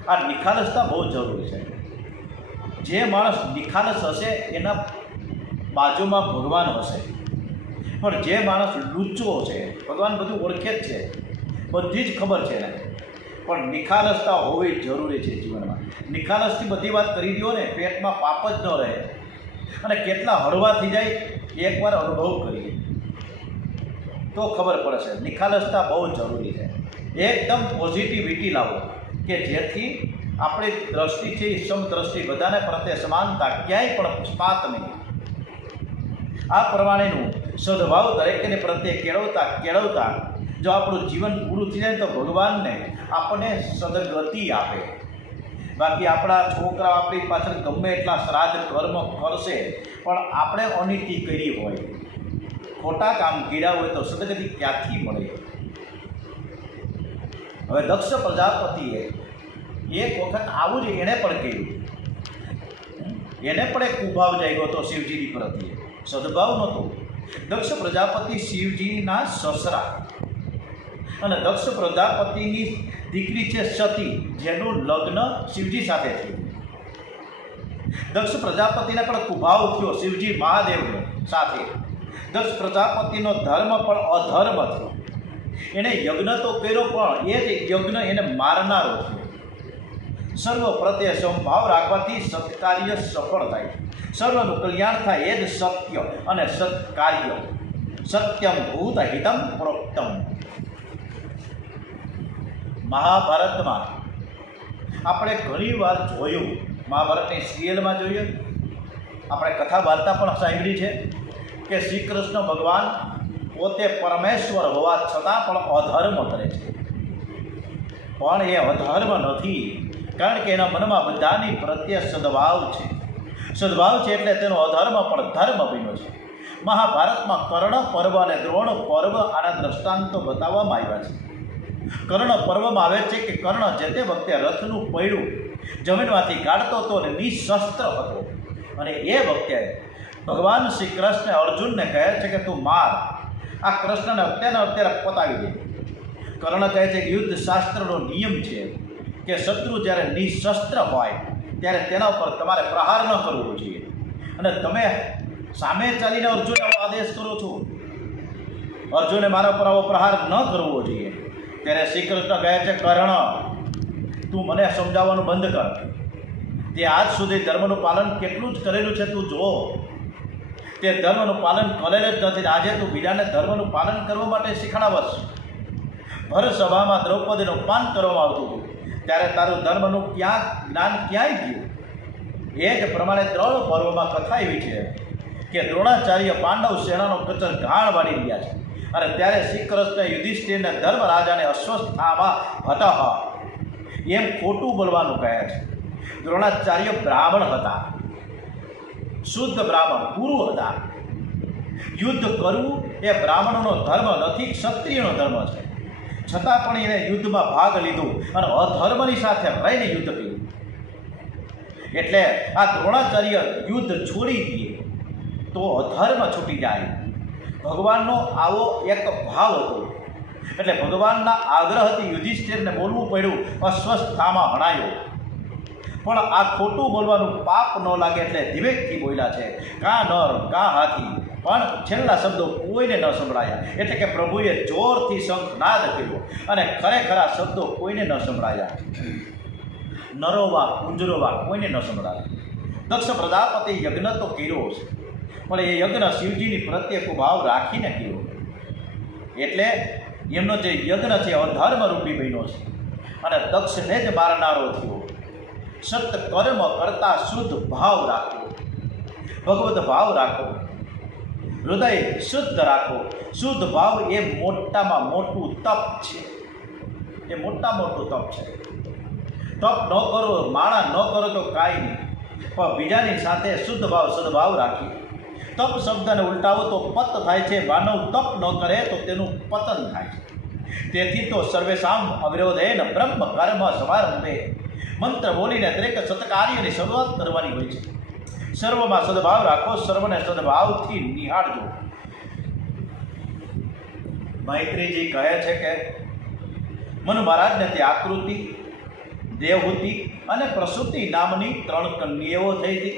આ નિખાલસતા બહુ જરૂરી છે. જે માણસ નિખાલસ હશે એના બાજુમાં ભગવાન હશે, પણ જે માણસ લૂચો છે, ભગવાન બધું ઓળખે જ છે, બધી જ ખબર છે એને, પણ નિખાલસતા હોવી જરૂરી છે જીવનમાં. નિખાલસથી બધી વાત કરી દો ને, પેટમાં પાપ જ ન રહે અને કેટલા હળવા થઈ જાય એકવાર અનુભવ કરીએ તો ખબર પડે છે. નિખાલસતા બહુ જરૂરી છે. એકદમ પોઝિટિવિટી લાવો કે જેથી આપણી દ્રષ્ટિ છે એ સમદ્રષ્ટિ, બધાને પ્રત્યે સમાનતા, ક્યાંય પણ પક્ષપાત નહીં. આ પ્રમાણેનું સદભાવ દરેકને પ્રત્યે કેળવતા જો આપણું જીવન પૂરું થઈ જાય તો ભગવાનને આપણને સદગતિ આપે. બાકી આપણા છોકરા આપણી પાછળ ગમે એટલા શ્રાદ્ધ કર્મ કરશે, પણ આપણે અનીતિ કરી હોય, ખોટા કામ કર્યા હોય તો સદગતિ ક્યાંથી મળે? હવે દક્ષ પ્રજાપતિએ એક વખત આવું જ એણે પણ કર્યું. એને પણ એક કુભાવ જાગ્યો હતો શિવજીની પ્રત્યે, સદભાવ નહોતો. દક્ષ પ્રજાપતિ શિવજીના સસરા, અને દક્ષ પ્રજાપતિની દીકરી છે સતી, જેનું લગ્ન શિવજી સાથે થયું. દક્ષ પ્રજાપતિને પણ કુભાવ થયો શિવજી મહાદેવનો સાથે. દક્ષ પ્રજાપતિનો ધર્મ પણ અધર્મ થયો. એને યજ્ઞ તો કર્યો, પણ એ જ યજ્ઞ એને મારનારો થયો. સર્વ પ્રત્યે સમભાવ રાખવાથી સત્કાર્ય સફળ થાય, સર્વનું કલ્યાણ થાય. એ જ સત્ય અને સત્કાર્ય. સત્યમ ભૂત હિતમ પ્રોક્તમ. મહાભારતમાં આપણે ઘણી વાર જોયું, મહાભારતની સિરિયલમાં જોઈએ, આપણે કથા વાર્તા પણ સાંભળી છે કે શ્રી કૃષ્ણ ભગવાન પોતે પરમેશ્વર હોવા છતાં પણ અધર્મ કરે છે. પણ એ અધર્મ નથી, કારણ કે એના મનમાં બધાની પ્રત્યે સદભાવ છે. સદભાવ છે એટલે તેનો અધર્મ પણ ધર્મ બન્યો છે. મહાભારતમાં કર્ણ પર્વ અને દ્રોણ પર્વ આના દ્રષ્ટાંતો બતાવવામાં આવ્યા છે. કર્ણ પર્વમાં આવે છે કે કર્ણ જે તે વખતે રથનું પૈડું જમીનમાંથી કાઢતો હતો અને નિશસ્ત્ર હતો, અને એ વખતે ભગવાન શ્રી કૃષ્ણ અર્જુનને કહે છે કે તું માર, આ કૃષ્ણને અત્યારે પતાવી દે. કર્ણ કહે છે કે યુદ્ધ શાસ્ત્રનો નિયમ છે કે શત્રુ જ્યારે નિશસ્ત્ર હોય ત્યારે તેના ઉપર તમારે પ્રહાર ન કરવો જોઈએ, અને તમે સામે ચાલીને અર્જુનને આદેશ કરો છો, અર્જુને મારા પર આવો પ્રહાર ન કરવો જોઈએ. ત્યારે શ્રી કૃષ્ણ કહે છે કર્ણ, તું મને સમજાવવાનું બંધ કર. તે આજ સુધી ધર્મનું પાલન કેટલું જ કરેલું છે તું જો. તે ધર્મનું પાલન કરેલ જ નથી. આજે તું બીજાને ધર્મનું પાલન કરવા માટે શીખવાડશ. ભર સભામાં દ્રૌપદીનું અપમાન કરવામાં આવતું હતું ત્યારે તારું ધર્મનું જ્ઞાન ક્યાંય ગયું? એ જ પ્રમાણે 3 પર્વમાં કથા એવી છે કે દ્રોણાચાર્ય પાંડવ સેનાનો કચર ઘાણ વાળી રહ્યા છે, અને ત્યારે શ્રી કૃષ્ણ યુધિષ્ઠિરને ધર્મરાજાને અસ્વસ્થામાં હતા એમ ખોટું બોલવાનું કહે છે. દ્રોણાચાર્ય બ્રાહ્મણ હતા, શુદ્ધ બ્રાહ્મણ, ગુરુ હતા. યુદ્ધ કરવું એ બ્રાહ્મણોનો ધર્મ નથી, ક્ષત્રિયનો ધર્મ છે. છતાં પણ એને યુદ્ધમાં ભાગ લીધો અને અધર્મની સાથે રહીને યુદ્ધ કર્યું. એટલે આ દ્રોણાચાર્ય યુદ્ધ છોડી દે તો અધર્મ છૂટી જાય. ભગવાનનો આવો એક ભાવ હતો. એટલે ભગવાનના આગ્રહથી યુધિષ્ઠિરને બોલવું પડ્યું, અસ્વસ્થતામાં હણાયો. પણ આ ખોટું બોલવાનું પાપ ન લાગે એટલે વિવેકથી બોલ્યા છે. કાં નર કાં હાથી, પણ છેલ્લા શબ્દો કોઈને ન સંભળાયા. એટલે કે પ્રભુએ જોરથી શંખનાદ કર્યો અને ખરેખરા શબ્દો કોઈને ન સંભળાયા. નરોવા કુંજરોવા કોઈને ન સંભળાયા. દક્ષ પ્રજાપતિ યજ્ઞ તો કર્યો છે, પણ એ યજ્ઞ શિવજીની પ્રત્યે ભાવ રાખીને કર્યો. એટલે એમનો જે યજ્ઞ છે અધર્મરૂપી બન્યો છે અને દક્ષને જ મારનારો થયો. સત કર્મ કરતા શુદ્ધ ભાવ રાખો, ભગવત ભાવ રાખો, હૃદય શુદ્ધ રાખો. શુદ્ધ ભાવ એ મોટામાં મોટું તપ છે. એ મોટામાં મોટું તપ છે. તપ ન કરો, માળા ન કરો તો કાંઈ નહીં, પણ બીજાની સાથે શુદ્ધ ભાવ સદભાવ રાખી. તપ શબ્દને ઉલટાવો તો પત થાય છે. માનવ તપ ન કરે તો તેનું પતન થાય છે. તેથી તો સર્વેશામ અવિરોધેન બ્રહ્મ કર્મ સમારંભે મંત્ર બોલીને દરેક સત્કાર્યની શરૂઆત કરવાની હોય છે. સર્વમાં સદભાવ રાખો, સર્વને સદભાવથી નિહાળજો. મૈત્રીજી કહે છે કે મનુ મહારાજને તે આકૃતિ, દેવહૂતિ અને પ્રસૂતિ નામની 3 કન્યાઓ થઈ હતી.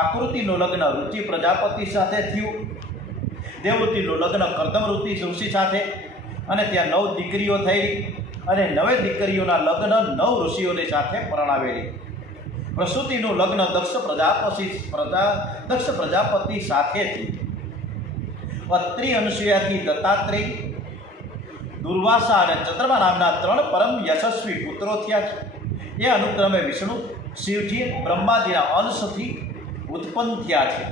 આકૃતિનું લગ્ન રુચિ પ્રજાપતિ સાથે થયું, દેવહૂતિનું લગ્ન કર્દમ ઋષિ સાથે, અને ત્યાં 9 દીકરીઓ થઈ, અને 9 દીકરીઓના લગ્ન 9 ઋષિઓની સાથે પરણાવેલી. પ્રસૂતિનું લગ્ન દક્ષ પ્રજાપતિ સાથે થયું. અત્રિ અનસૂયાથી દત્તાત્રેય, દુર્વાસા અને ચંદ્રમા નામના 3 પરમ યશસ્વી પુત્રો થયા છે. એ અનુક્રમે વિષ્ણુ, શિવજી, બ્રહ્માજીના અંશથી ઉત્પન્ન થયા છે.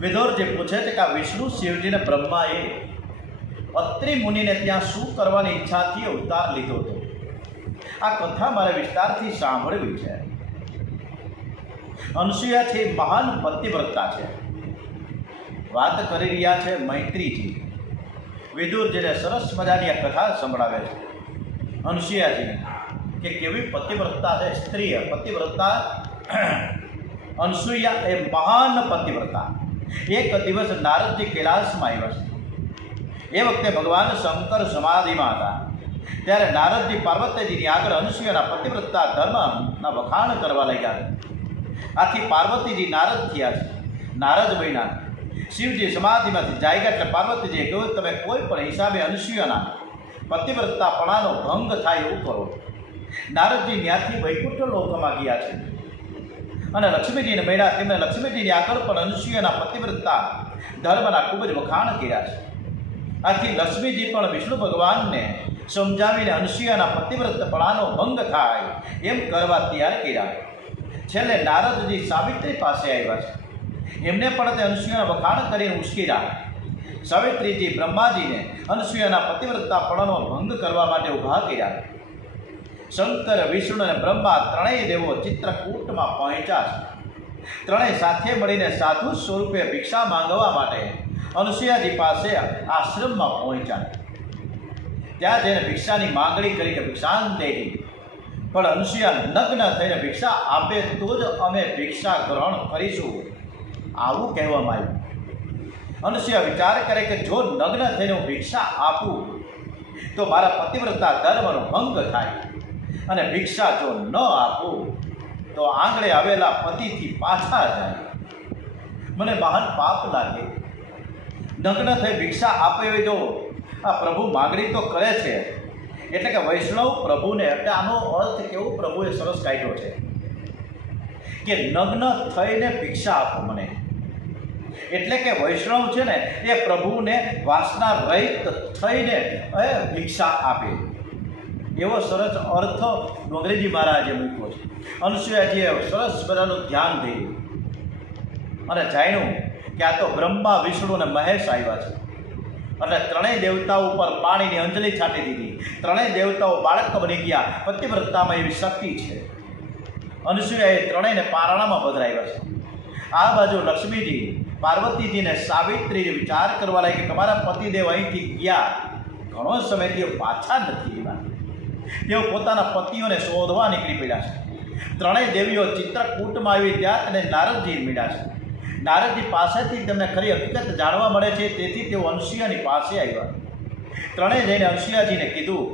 વિદુરજી પૂછે છે કે આ વિષ્ણુ, શિવજી અને બ્રહ્માએ અત્રિ મુનિને ત્યાં શું કરવાની ઈચ્છાથી અવતાર લીધો હતો? આ કથા મારે વિસ્તારથી સાંભળવી છે. અનસૂયા છે મહાન પતિવ્રતા છે. વાત કરી રહ્યા છે મૈત્રીજી. વિદુરજીને સરસ મજાની આ કથા સંભળાવે છે અનસૂયાજીને કે કેવી પતિવ્રતા છે સ્ત્રી. પતિવ્રતા અનસૂયા એ મહાન પતિવ્રતા. એક દિવસ નારદજી કૈલાસમાં આવ્યા છે. એ વખતે ભગવાન શંકર સમાધિમાં હતા. ત્યારે નારદજી પાર્વતીજીની આગળ અનસૂયાના પતિવ્રતા ધર્મના વખાણ કરવા લાગ્યા. આથી પાર્વતીજી નારદ થયા છે, નારદ બન્યા. શિવજી સમાધિમાંથી જાગ્યા એટલે પાર્વતીજીએ કહ્યું, તમે કોઈ પણ હિસાબે અનસૂયાના પતિવ્રતાપણાનો ભંગ થાય એવું કરો. નારદજી ત્યાંથી વૈકુંઠ લોકમાં ગયા છે અને લક્ષ્મીજીને મળ્યા. તેમણે લક્ષ્મીજીની આગળ પણ અનસૂયાના પતિવ્રતા ધર્મના ખૂબ જ વખાણ કર્યા છે. આથી લક્ષ્મીજી પણ વિષ્ણુ ભગવાનને સમજાવીને અનસૂયાના પતિવ્રતપણાનો ભંગ થાય એમ કરવા તૈયાર કર્યા. છેલ્લે નારદજી સાવિત્રી પાસે આવ્યા છે. એમને પણ તે અનસૂયાના વખાણ કરીને ઉશ્કેર્યા. સાવિત્રીજી બ્રહ્માજીને અનસૂયાના પતિવ્રતાપણાનો ભંગ કરવા માટે ઊભા કર્યા. શંકર, વિષ્ણુ અને બ્રહ્મા ત્રણેય દેવો ચિત્રકૂટમાં પહોંચ્યા છે. ત્રણેય સાથે મળીને સાધુ સ્વરૂપે ભિક્ષા માંગવા માટે અનસૂયાજી પાસે આશ્રમમાં પહોંચ્યા. ત્યાં જઈને ભિક્ષાની માંગણી કરી કે ભિક્ષાન દેવી. પણ અનસૂયા નગ્ન થઈને ભિક્ષા આપે તો જ અમે ભિક્ષા ગ્રહણ કરીશું, આવું કહેવામાં આવ્યું. અનસૂયા વિચાર કરે કે જો નગ્ન થઈને હું ભિક્ષા આપું તો મારા પતિવ્રતા ધર્મનો ભંગ થાય, અને ભિક્ષા જો ન આપું તો આંગળે આવેલા પતિથી પાછા જાય, મને મહાન પાપ લાગે. નગ્ન થઈ ભિક્ષા આપે એવી જો આ પ્રભુ માગણી તો કરે છે, એટલે કે વૈષ્ણવ પ્રભુને, એટલે આનો અર્થ કેવો પ્રભુએ સરસ કાઢ્યો છે કે નગ્ન થઈને ભિક્ષા આપો મને. એટલે કે વૈષ્ણવ છે ને એ પ્રભુને વાસના રહિત થઈને ભિક્ષા આપે, એવો સરસ અર્થ ડોંગરેજી મહારાજે મૂક્યો છે. અનસૂયાજીએ સરસ બધાનું ધ્યાન થયું અને જાણ્યું કે આ તો બ્રહ્મા, વિષ્ણુ અને મહેશ આવ્યા છે. એટલે ત્રણેય દેવતાઓ ઉપર પાણીની અંજલિ છાંટી દીધી. ત્રણેય દેવતાઓ બાળક બની ગયા. પતિવ્રતામાં એવી શક્તિ છે. અનસૂયાએ ત્રણેયને પારણામાં પધરાવ્યા છે. આ બાજુ લક્ષ્મીજી પાર્વતીજીને સાવિત્રીએ વિચાર કરવા લાગી કે તમારા પતિદેવ અહીંથી ગયા, ઘણો સમય તેઓ પાછા નથી આવ્યા. તેઓ પોતાના પતિઓને શોધવા નીકળી પડ્યા છે. ત્રણેય દેવીઓ ચિત્રકૂટમાં આવી ત્યાં અને નારદજી મળ્યા છે. નારદજી પાસેથી તેમને ખરી હકીકત જાણવા મળે છે. તેથી તેઓ અનસૂયાની પાસે આવ્યા. ત્રણેય જઈને અનસૂયાજીને કીધું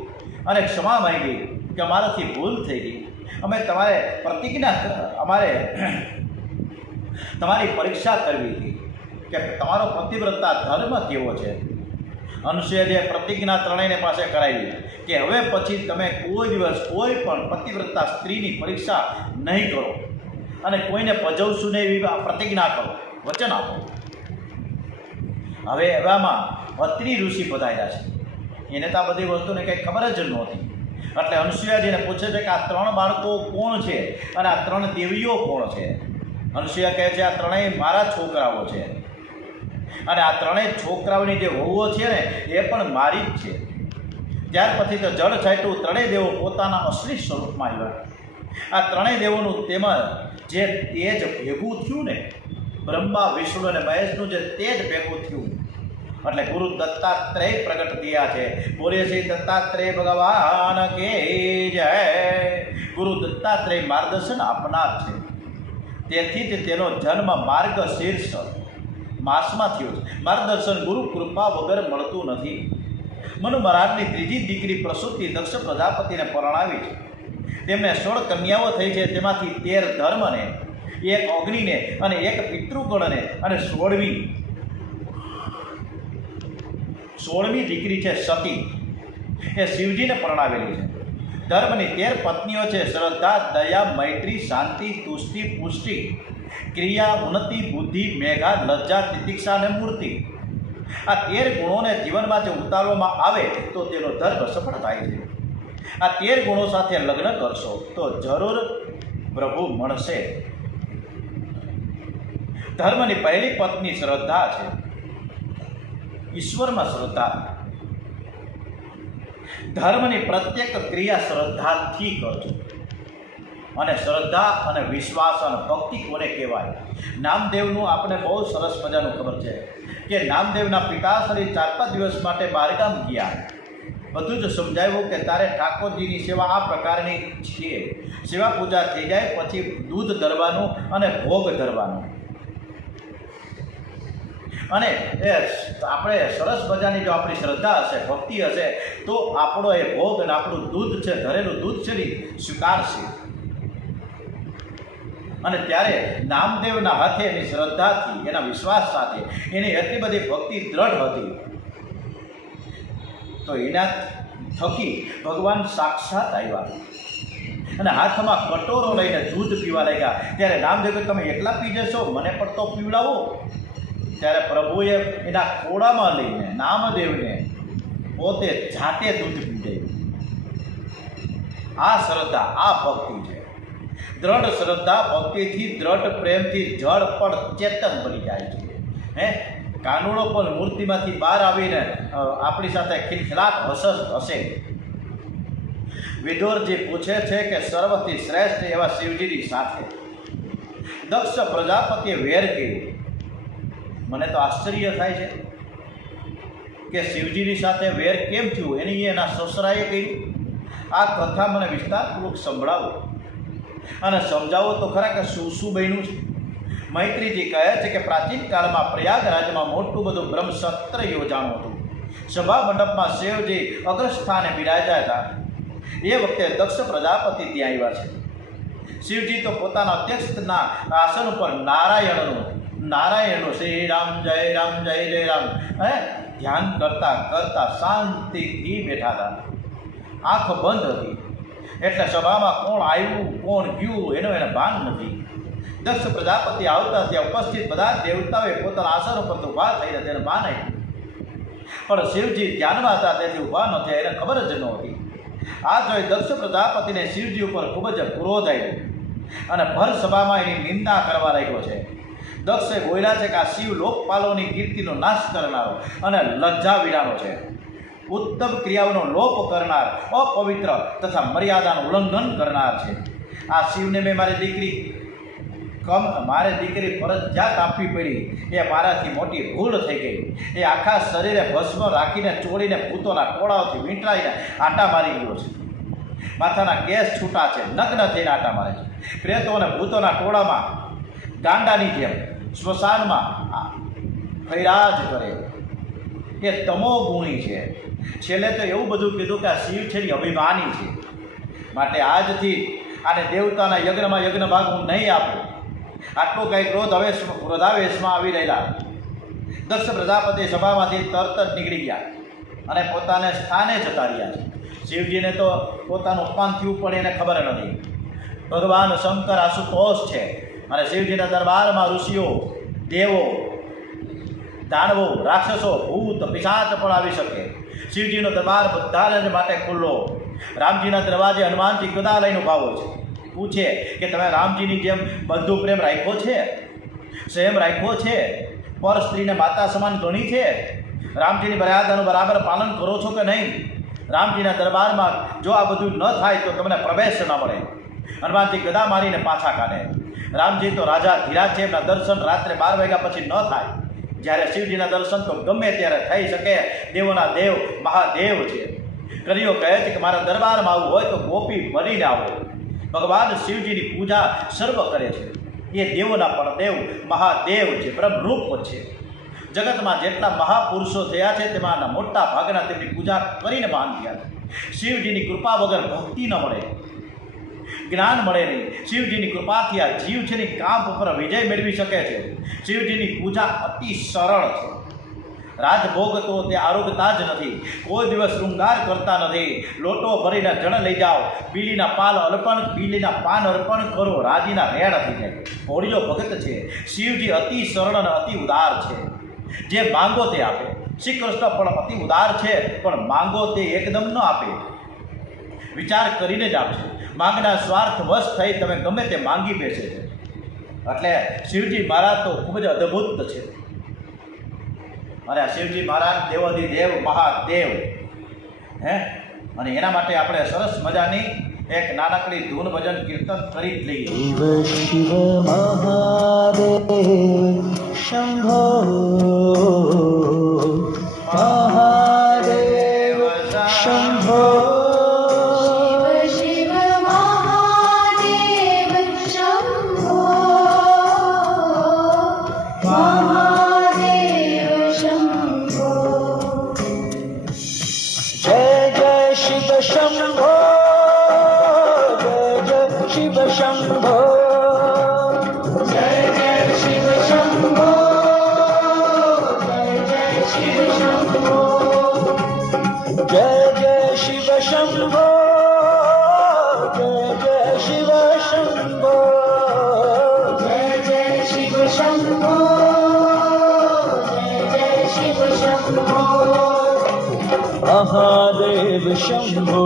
અને ક્ષમા માંગી કે અમારાથી ભૂલ થઈ ગઈ. અમે તમારી પરીક્ષા કરવી હતી કે તમારો પતિવ્રતા ધર્મ કેવો છે. અનસૂયાજીએ પ્રતિજ્ઞા ત્રણેયને પાસે કરાવી કે હવે પછી તમે કોઈ દિવસ કોઈ પણ પતિવ્રતા સ્ત્રીની પરીક્ષા નહીં કરો અને કોઈને પજવશું નહીં એવી પ્રતિજ્ઞા કરો, વચન આપો. હવે એવામાં અત્રિ ઋષિ પધાર્યા છે. એને તો આ બધી વસ્તુને કંઈ ખબર જ નહોતી. એટલે અનસૂયાજીને પૂછે છે કે આ 3 બાળકો કોણ છે અને આ 3 દેવીઓ કોણ છે. અનસૂયા કહે છે આ ત્રણેય મારા છોકરાઓ છે, અને આ ત્રણેય છોકરાઓની જે વહુઓ છે ને એ પણ મારી જ છે. ત્યાર પછી તો જળ છાંટ્યું. ત્રણેય દેવો પોતાના અસલી સ્વરૂપમાં આવ્યા. આ ત્રણેય દેવોનું તેમજ જે તેજ ભેગું થયું ને, બ્રહ્મા, વિષ્ણુ અને મહેશનું જે તેજ ભેગું થયું, એટલે ગુરુ દત્તાત્રેય પ્રગટ થયા છે. બોલીએ શ્રી દત્તાત્રેય ભગવાન કે જય. ગુરુ દત્તાત્રેય માર્ગદર્શન આપનાર છે. તેથી જ તેનો જન્મ માર્ગશીર્ષ માસમાં થયો છે. માર્ગદર્શન ગુરુ કૃપા વગર મળતું નથી. મનુ મહારાજની ત્રીજી દીકરી પ્રસૂતિ દક્ષ પ્રજાપતિને પરણાવી છે. તેમને 16 કન્યાઓ થઈ છે. તેમાંથી 13 ધર્મને એક અગ્નિને અને એક પિતૃગણને અને 16મી દીકરી છે સતી, એ શિવજીને પરણાવેલી છે. ધર્મની 13 પત્નીઓ છે: શ્રદ્ધા, દયા, મૈત્રી, શાંતિ, તુષ્ટિ, પુષ્ટિ, ક્રિયા, ઉન્નતિ, બુદ્ધિ, મેઘા, લજ્જા, તિતિક્ષા અને મૂર્તિ. આ 13 ગુણોને જીવનમાં જો ઉતારવામાં આવે તો તેનો ધર્મ સફળ થાય છે. આ 13 ગુણો સાથે લગ્ન કરશો તો જરૂર પ્રભુ મળશે. ધર્મની પહેલી પત્ની શ્રદ્ધા છે, ઈશ્વરમાં શ્રદ્ધા. ધર્મની પ્રત્યેક ક્રિયા શ્રદ્ધાથી કરજો. અને શ્રદ્ધા અને વિશ્વાસ અને ભક્તિ કોને કહેવાય? નામદેવનું આપણે બહુ સરસ મજાનું ખબર છે કે નામદેવના પિતાશ્રી 4-5 દિવસ માટે બહારગામ ગયા. બધું જ સમજાવ્યું કે તારે ઠાકોરજીની સેવા આ પ્રકારની છે. સેવા પૂજા થઈ જાય પછી દૂધ ધરવાનું અને ભોગ ધરવાનું. અને એ આપણે સરસ મજાની જો આપણી શ્રદ્ધા હશે, ભક્તિ હશે તો આપણો એ ભોગ અને આપણું દૂધ છે, ધરેલું દૂધ છે ને સ્વીકારશે. અને ત્યારે નામદેવના હાથે એની શ્રદ્ધાથી, એના વિશ્વાસ સાથે, એની એટલી બધી ભક્તિ દ્રઢ હતી તો એના થકી ભગવાન સાક્ષાત આવ્યા અને હાથમાં કટોરો લઈને દૂધ પીવા લાગ્યા. ત્યારે નામદેવ તમે એકલા પી જશો, મને પણ તો પીવડાવો. ત્યારે પ્રભુએ એના ખોળામાં લઈને નામદેવને પોતે જાતે દૂધ પીવડાવ્યું. આ શ્રદ્ધા, આ ભક્તિ છે. દ્રઢ શ્રદ્ધા ભક્તિથી, દ્રઢ પ્રેમથી જળ પણ ચેતન બની જાય છે. કાનુડો પણ મૂર્તિમાંથી બહાર આવીને આપણી સાથે ખિલખિલાટ હશે. વિદુરજી પૂછે છે કે સર્વથી શ્રેષ્ઠ એવા શિવજીની સાથે દક્ષ પ્રજાપતિએ વેર કર્યું. મને તો આશ્ચર્ય થાય છે કે શિવજીની સાથે વેર કેમ થયું, એના સસરાએ કર્યું. આ કથા મને વિસ્તારપૂર્વક સંભળાવો અને સમજાવો તો ખરા કે શું બન્યું છે. મૈત્રીજી કહે છે કે પ્રાચીન કાળમાં પ્રયાગરાજમાં મોટું બધું બ્રહ્મસત્ર યોજાણું હતું. સભા મંડપમાં શિવજી અગ્રસ્થાને બિરાજ્યા હતા. એ વખતે દક્ષ પ્રજાપતિ ત્યાં આવ્યા છે. શિવજી તો પોતાના અધ્યક્ષના આસન ઉપર નારાયણનું શ્રી રામ જય રામ જય જય રામ ધ્યાન કરતા કરતા શાંતિથી બેઠા હતા. આંખ બંધ હતી એટલે સભામાં કોણ આવ્યું કોણ ગયું એને ભાન નથી. દક્ષ પ્રજાપતિ આવતા ત્યાં ઉપસ્થિત બધા દેવતાઓએ પોતાના આસન ઉપર તો ઊભા થઈને તેને ભાન આપ્યું. પણ શિવજી ધ્યાનમાં હતા તેથી ઊભા ન થયા, એને ખબર જ નહોતી. આ જોઈ દક્ષ પ્રજાપતિને શિવજી ઉપર ખૂબ જ ક્રોધ આવ્યો અને ભર સભામાં એની નિંદા કરવા લાગ્યો છે. દક્ષે બોલ્યા છે કે આ શિવ લોકપાલોની કીર્તિનો નાશ કરનારો અને લજ્જા વિનાનો છે, ઉત્તમ ક્રિયાઓનો લોપ કરનાર, અપવિત્ર તથા મર્યાદાનું ઉલ્લંઘન કરનાર છે. આ શિવને મેં મારી દીકરી ફરજિયાત આપવી પડી, એ મારાથી મોટી ભૂલ થઈ ગઈ. એ આખા શરીરે ભસ્મ રાખીને ચોળીને ભૂતોના ટોળાઓથી વીંટળાઈને આટા મારી ગયો છે. માથાના કેસ છૂટા છે, નગ્ન થઈને આટા મારે છે. પ્રેતો અને ભૂતોના ટોળામાં ગાંડાની જેમ સ્મશાનમાં ફૈરાજ કરે. એ તમો ગુણી છે. છેલ્લે તો એવું બધું કીધું કે આ શિવ છે એ અભિમાની છે, માટે આજથી આને દેવતાના યજ્ઞમાં યજ્ઞ ભાગ હું નહીં આપું. આટલું કંઈ ક્રોધાવેશમાં આવી રહેલા દક્ષ પ્રજાપતિ સભામાંથી તરત જ નીકળી ગયા અને પોતાને સ્થાને જતા રહ્યા છે. શિવજીને તો પોતાનું અપમાન થયું પણ એને ખબર નથી. ભગવાન શંકર આશુતોષ છે અને શિવજીના દરબારમાં ઋષિઓ, દેવો, દાનવો, રાક્ષસો, ભૂત, પિશાચ પણ આવી શકે. શિવજીનો દરબાર બધાને જ માટે ખુલ્લો. રામજીના દરવાજે હનુમાનજી ગદા લઈને ઊભા હોય છે. પૂછે કે તમે રામજીની જેમ બંધુ પ્રેમ રાખ્યો છે, સંયમ રાખ્યો છે, પર સ્ત્રીને માતા સમાન ગણી છે, રામજીની મર્યાદાનું બરાબર પાલન કરો છો કે નહીં? રામજીના દરબારમાં જો આ બધું ન થાય તો તમને પ્રવેશ ન મળે. હનુમાનજી ગદા મારીને પાછા કાઢે. રામજી તો રાજા ધીરાજ છે, એમના દર્શન રાત્રે 12 વાગ્યા પછી ન થાય. જ્યારે શિવજીના દર્શન તો ગમે ત્યારે થઈ શકે. દેવોના દેવ મહાદેવ છે. કલીઓ કહે છે કે મારા દરબારમાં આવવું હોય તો ગોપી બનીને આવો. ભગવાન શિવજીની પૂજા સર્વ કરે છે. એ દેવોના પણ દેવ મહાદેવ છે, બ્રહ્મરૂપ છે. જગતમાં જેટલા મહાપુરુષો થયા છે તેમાંના મોટા ભાગના તેમની પૂજા કરીને મહાન થયા છે. શિવજીની કૃપા વગર ભક્તિ ન મળે. જ્ઞાન મળે નહીં. શિવજીની કૃપાથી આ જીવ છે ને કામ ઉપર વિજય મેળવી શકે છે. શિવજીની પૂજા અતિ સરળ છે. રાજભોગ તો તે આરોગતા જ નથી. કોઈ દિવસ શૃંગાર કરતા નથી. લોટો ભરીને જળ લઈ જાઓ, બીલીના પાન અર્પણ કરો, રાજીના રેડ થઈ જાય. હોળીઓ ભગત છે. શિવજી અતિ સરળ અને અતિ ઉદાર છે. જે માંગો તે આપે. શ્રી કૃષ્ણ પણ અતિ ઉદાર છે, પણ માંગો તે એકદમ ન આપે, વિચાર કરીને જ આપશે. માંગના સ્વાર્થ વશ થઈ તમે ગમે તે માંગી બેસે છે. એટલે શિવજી મહારાજ તો ખૂબ જ અદ્ભુત છે. અને આ શિવજી મહારાજ દેવાધિદેવ મહાદેવ અને એના માટે આપણે સરસ મજાની એક નાનકડી ધૂન ભજન કીર્તન કરી જ લઈએ. શિવ શિવ મહાદેવ શંભો મહાદેવ શંભો શિવ મહાદેવ શંભો મહાદેવ શંભો જય જય શિવ શંભો જય જય શિવ શંભો જય જય શિવ શંભો જય જય શિવ શંભો જય જય શિવ શંભો જય જય શિવ શંભો જય જય શિવ શંભો જય જય શિવ શંભો મહાદેવ શંભો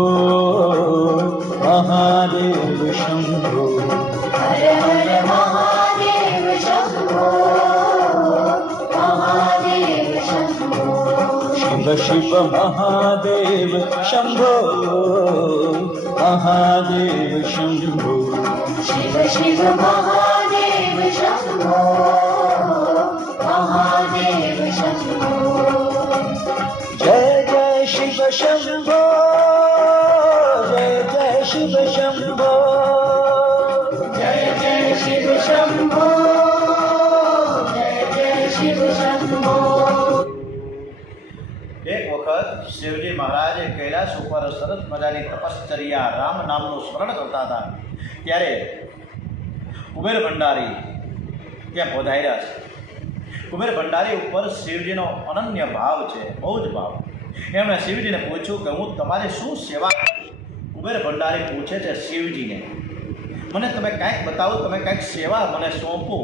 મહાદેવ શંભો હર હર મહાદેવ શંભો મહાદેવ શંભો શિવ શિવ મહાદેવ શંભો મહાદેવ શંભો શિવ શિવ મહાદેવ શંભો મહાદેવ શંભો જય જય શિવ શંભો જય જય શિવ શંભો જય જય શિવ શંભો જય જય શિવ શંભો એક વખત શિવજી મહારાજે કૈલાસ ઉપર સરસ મજાની તપશ્ચર્યા રામ નામનું સ્મરણ કરતા હતા. ત્યારે કુબેર ભંડારી ત્યાં પધાર્યા છે. કુબેર ભંડારી ઉપર શિવજીનો અનન્ય ભાવ છે, બહુ જ ભાવ. એમણે શિવજીને પૂછ્યું કે હું તમારી શું સેવા કરું? કુબેર ભંડારી પૂછે છે શિવજીને, મને તમે કાંઈક બતાવો, તમે કાંઈક સેવા મને સોંપો.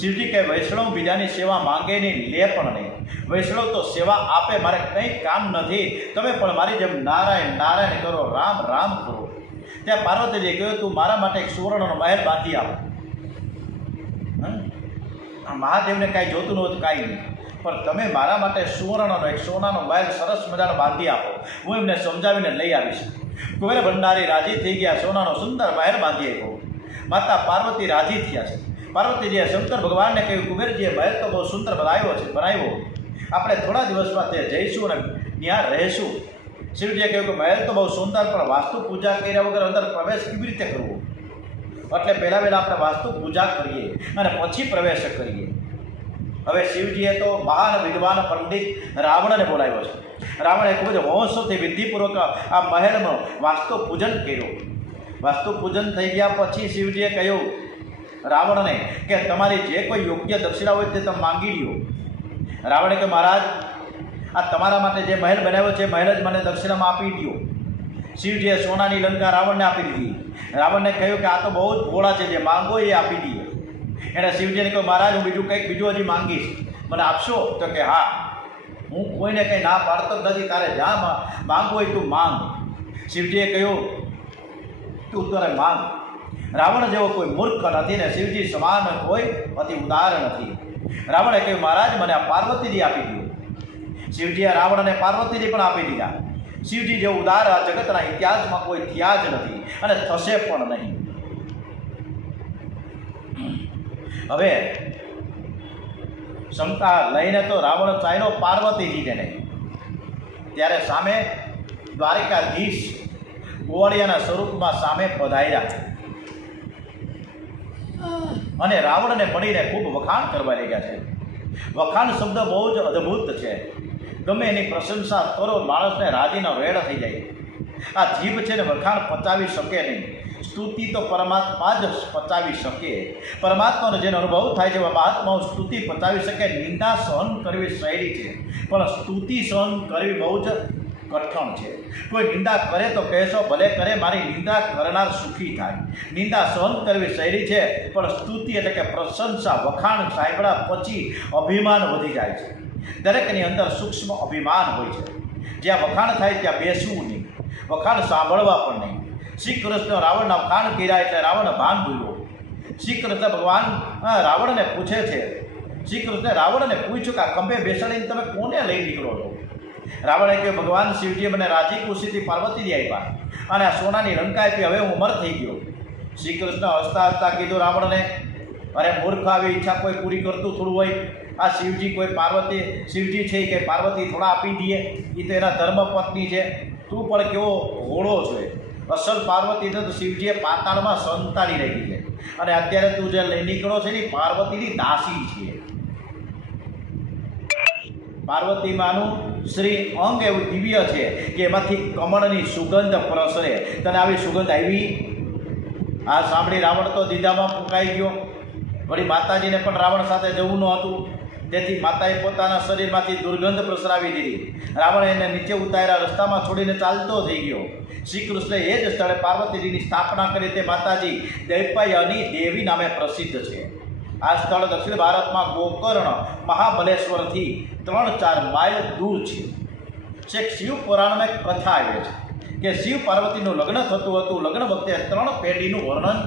શિવજી કહે, વૈષ્ણવ બીજાની સેવા માંગે નહીં, લે પણ નહીં. વૈષ્ણવ તો સેવા આપે, મારે કંઈ કામ નથી. તમે પણ મારી જેમ નારાયણ નારાયણ કરો, રામ રામ કરો. ત્યાં પાર્વતીજીએ કહ્યું, તું મારા માટે એક સુવર્ણનો મહેલ બાંધી આપ. મહાદેવને કાંઈ જોતું નહોતું, કાંઈ નહીં, પણ તમે મારા માટે સુવર્ણનો એક સોનાનો મહેલ સરસ મજાનો બાંધી આપો, હું એમને સમજાવીને લઈ આવીશ. કુબેર ભંડારી રાજી થઈ ગયા, સોનાનો સુંદર મહેલ બાંધી આપ્યો. માતા પાર્વતી રાજી થયા છે. પાર્વતીજીએ શંકર ભગવાનને કહ્યું, કુબેરજીએ મહેલ તો બહુ સુંદર બનાવ્યો, આપણે થોડા દિવસમાં તે જઈશું અને ત્યાં રહીશું. શિવજીએ કહ્યું કે મહેલ તો બહુ સુંદર, પણ વાસ્તુ પૂજા કર્યા વગર અંદર પ્રવેશ કેવી રીતે કરવો? એટલે પહેલાં આપણે વાસ્તુ પૂજા કરીએ અને પછી પ્રવેશ કરીએ. હવે શિવજીએ તો મહાન વિદ્વાન પંડિત રાવણને બોલાવ્યો છે. રાવણે ખૂબ જ હોંશથી વિધિપૂર્વક આ મહેલનું વાસ્તુ પૂજન કર્યું. વાસ્તુ પૂજન થઈ ગયા પછી શિવજીએ કહ્યું રાવણને કે તમારી જે કોઈ યોગ્ય દક્ષિણા હોય તે તમે માંગી લ્યો. રાવણે કે મહારાજ, આ તમારા માટે જે મહેલ બનાવ્યો છે મહેલ જ મને દક્ષિણામાં આપી દો. શિવજીએ સોનાની લંકા રાવણને આપી દીધી. રાવણને કહ્યું કે આ તો બહુ જ ભોળા છે, જે માંગો એ આપી દઈએ. એણે શિવજીને કહ્યું, મહારાજ હું બીજું હજી માંગીશ, મને આપશો? તો કે હા, હું કોઈને કંઈ ના પાડતો જ નથી, તારે જ્યાં માંગવું હોય તું માંગ. શિવજીએ કહ્યું, તું તારે માંગ. રાવણ જેવો કોઈ મૂર્ખ નથી ને શિવજી સમાન કોઈ અતિ ઉદાર નથી. રાવણે કહ્યું, મહારાજ મને આ પાર્વતીજી આપી દીધું. શિવજીએ રાવણને પાર્વતીજી પણ આપી દીધા. શિવજી જેવું ઉદાર આ જગતના ઇતિહાસમાં કોઈ થયા જ નથી અને થશે પણ નહીં. હવે શંકા લઈને તો રાવણ ચાલ્યો પાર્વતીજીને. ત્યારે સામે દ્વારિકાધીશ ગોવાળિયાના સ્વરૂપમાં સામે પધાર્યા અને રાવણને મળીને ખૂબ વખાણ કરવા લાગ્યા છે. વખાણ શબ્દ બહુ જ અદ્ભુત છે. ગમે એની પ્રશંસા કરો, માણસને રાજીનો રેડ થઈ જાય. આ જીભ છે ને વખાણ પચાવી શકે નહીં. સ્તુતિ તો પરમાત્મા જ પચાવી શકે. પરમાત્માનો જેનો અનુભવ થાય છે એવા મહાત્માઓ સ્તુતિ પચાવી શકે. નિંદા સહન કરવી સહેલી છે, પણ સ્તુતિ સહન કરવી બહુ જ કઠણ છે. કોઈ નિંદા કરે તો કહેશો ભલે કરે, મારી નિંદા કરનાર સુખી થાય. નિંદા સહન કરવી સહેલી છે, પણ સ્તુતિ એટલે કે પ્રશંસા, વખાણ સાંભળ્યા પછી અભિમાન વધી જાય છે. દરેકની અંદર સૂક્ષ્મ અભિમાન હોય છે. જ્યાં વખાણ થાય ત્યાં બેસવું નહીં, વખાણ સાંભળવા પણ નહીં. શ્રી કૃષ્ણ રાવણના વખાણ કર્યા એટલે રાવણ ભાન ભૂલ્યો. શ્રી કૃષ્ણ ભગવાન રાવણને પૂછે છે, શ્રી કૃષ્ણે રાવણને પૂછ્યું કે આ ખંભે બેસાડીને તમે કોને લઈ નીકળો છો? રાવણે કહ્યું, ભગવાન શિવજીએ મને રાજી ખુશીથી પાર્વતીજી આપ્યા અને આ સોનાની લંકા આપી, હવે હું અમર થઈ ગયો. શ્રી કૃષ્ણ હસતા હસતા કીધું રાવણને, અરે મૂર્ખ, આવી ઈચ્છા કોઈ પૂરી કરતું થોડું હોય? આ શિવજી કોઈ પાર્વતી, શિવજી છે કે પાર્વતી થોડા આપી દઈએ? એ તો એના ધર્મપત્ની છે. તું પણ કેવો ઘોડો છે. અસલ પાર્વતી તો શિવજીએ પાતાળમાં સંતાડી રાખી છે, અને અત્યારે તું જે લઈ નીકળો છે ને પાર્વતીની દાસી છે. પાર્વતીમાનું શ્રી અંગ એવું દિવ્ય છે કે એમાંથી કમળની સુગંધ પ્રસરે. તને આવી સુગંધ આવી? આ સાંભળી રાવણ તો દીધામાં ફૂંકાઈ ગયો. વળી માતાજીને પણ રાવણ સાથે જવું ન હતું, તેથી માતાએ પોતાના શરીરમાંથી દુર્ગંધ પ્રસરાવી દીધી. રાવણ એને નીચે ઉતાર્યા, રસ્તામાં છોડીને ચાલતો થઈ ગયો. શ્રી કૃષ્ણે એ જ સ્થળે પાર્વતીજીની સ્થાપના કરી. તે માતાજી દૈપાયની દેવી નામે પ્રસિદ્ધ છે. આ સ્થળ દક્ષિણ ભારતમાં ગોકર્ણ મહાબલેશ્વરથી 3-4 માઇલ દૂર છે. છેક શિવ પુરાણમાં એક કથા આવે છે કે શિવ પાર્વતીનું લગ્ન થતું હતું. લગ્ન વખતે 3 પેઢીનું વર્ણન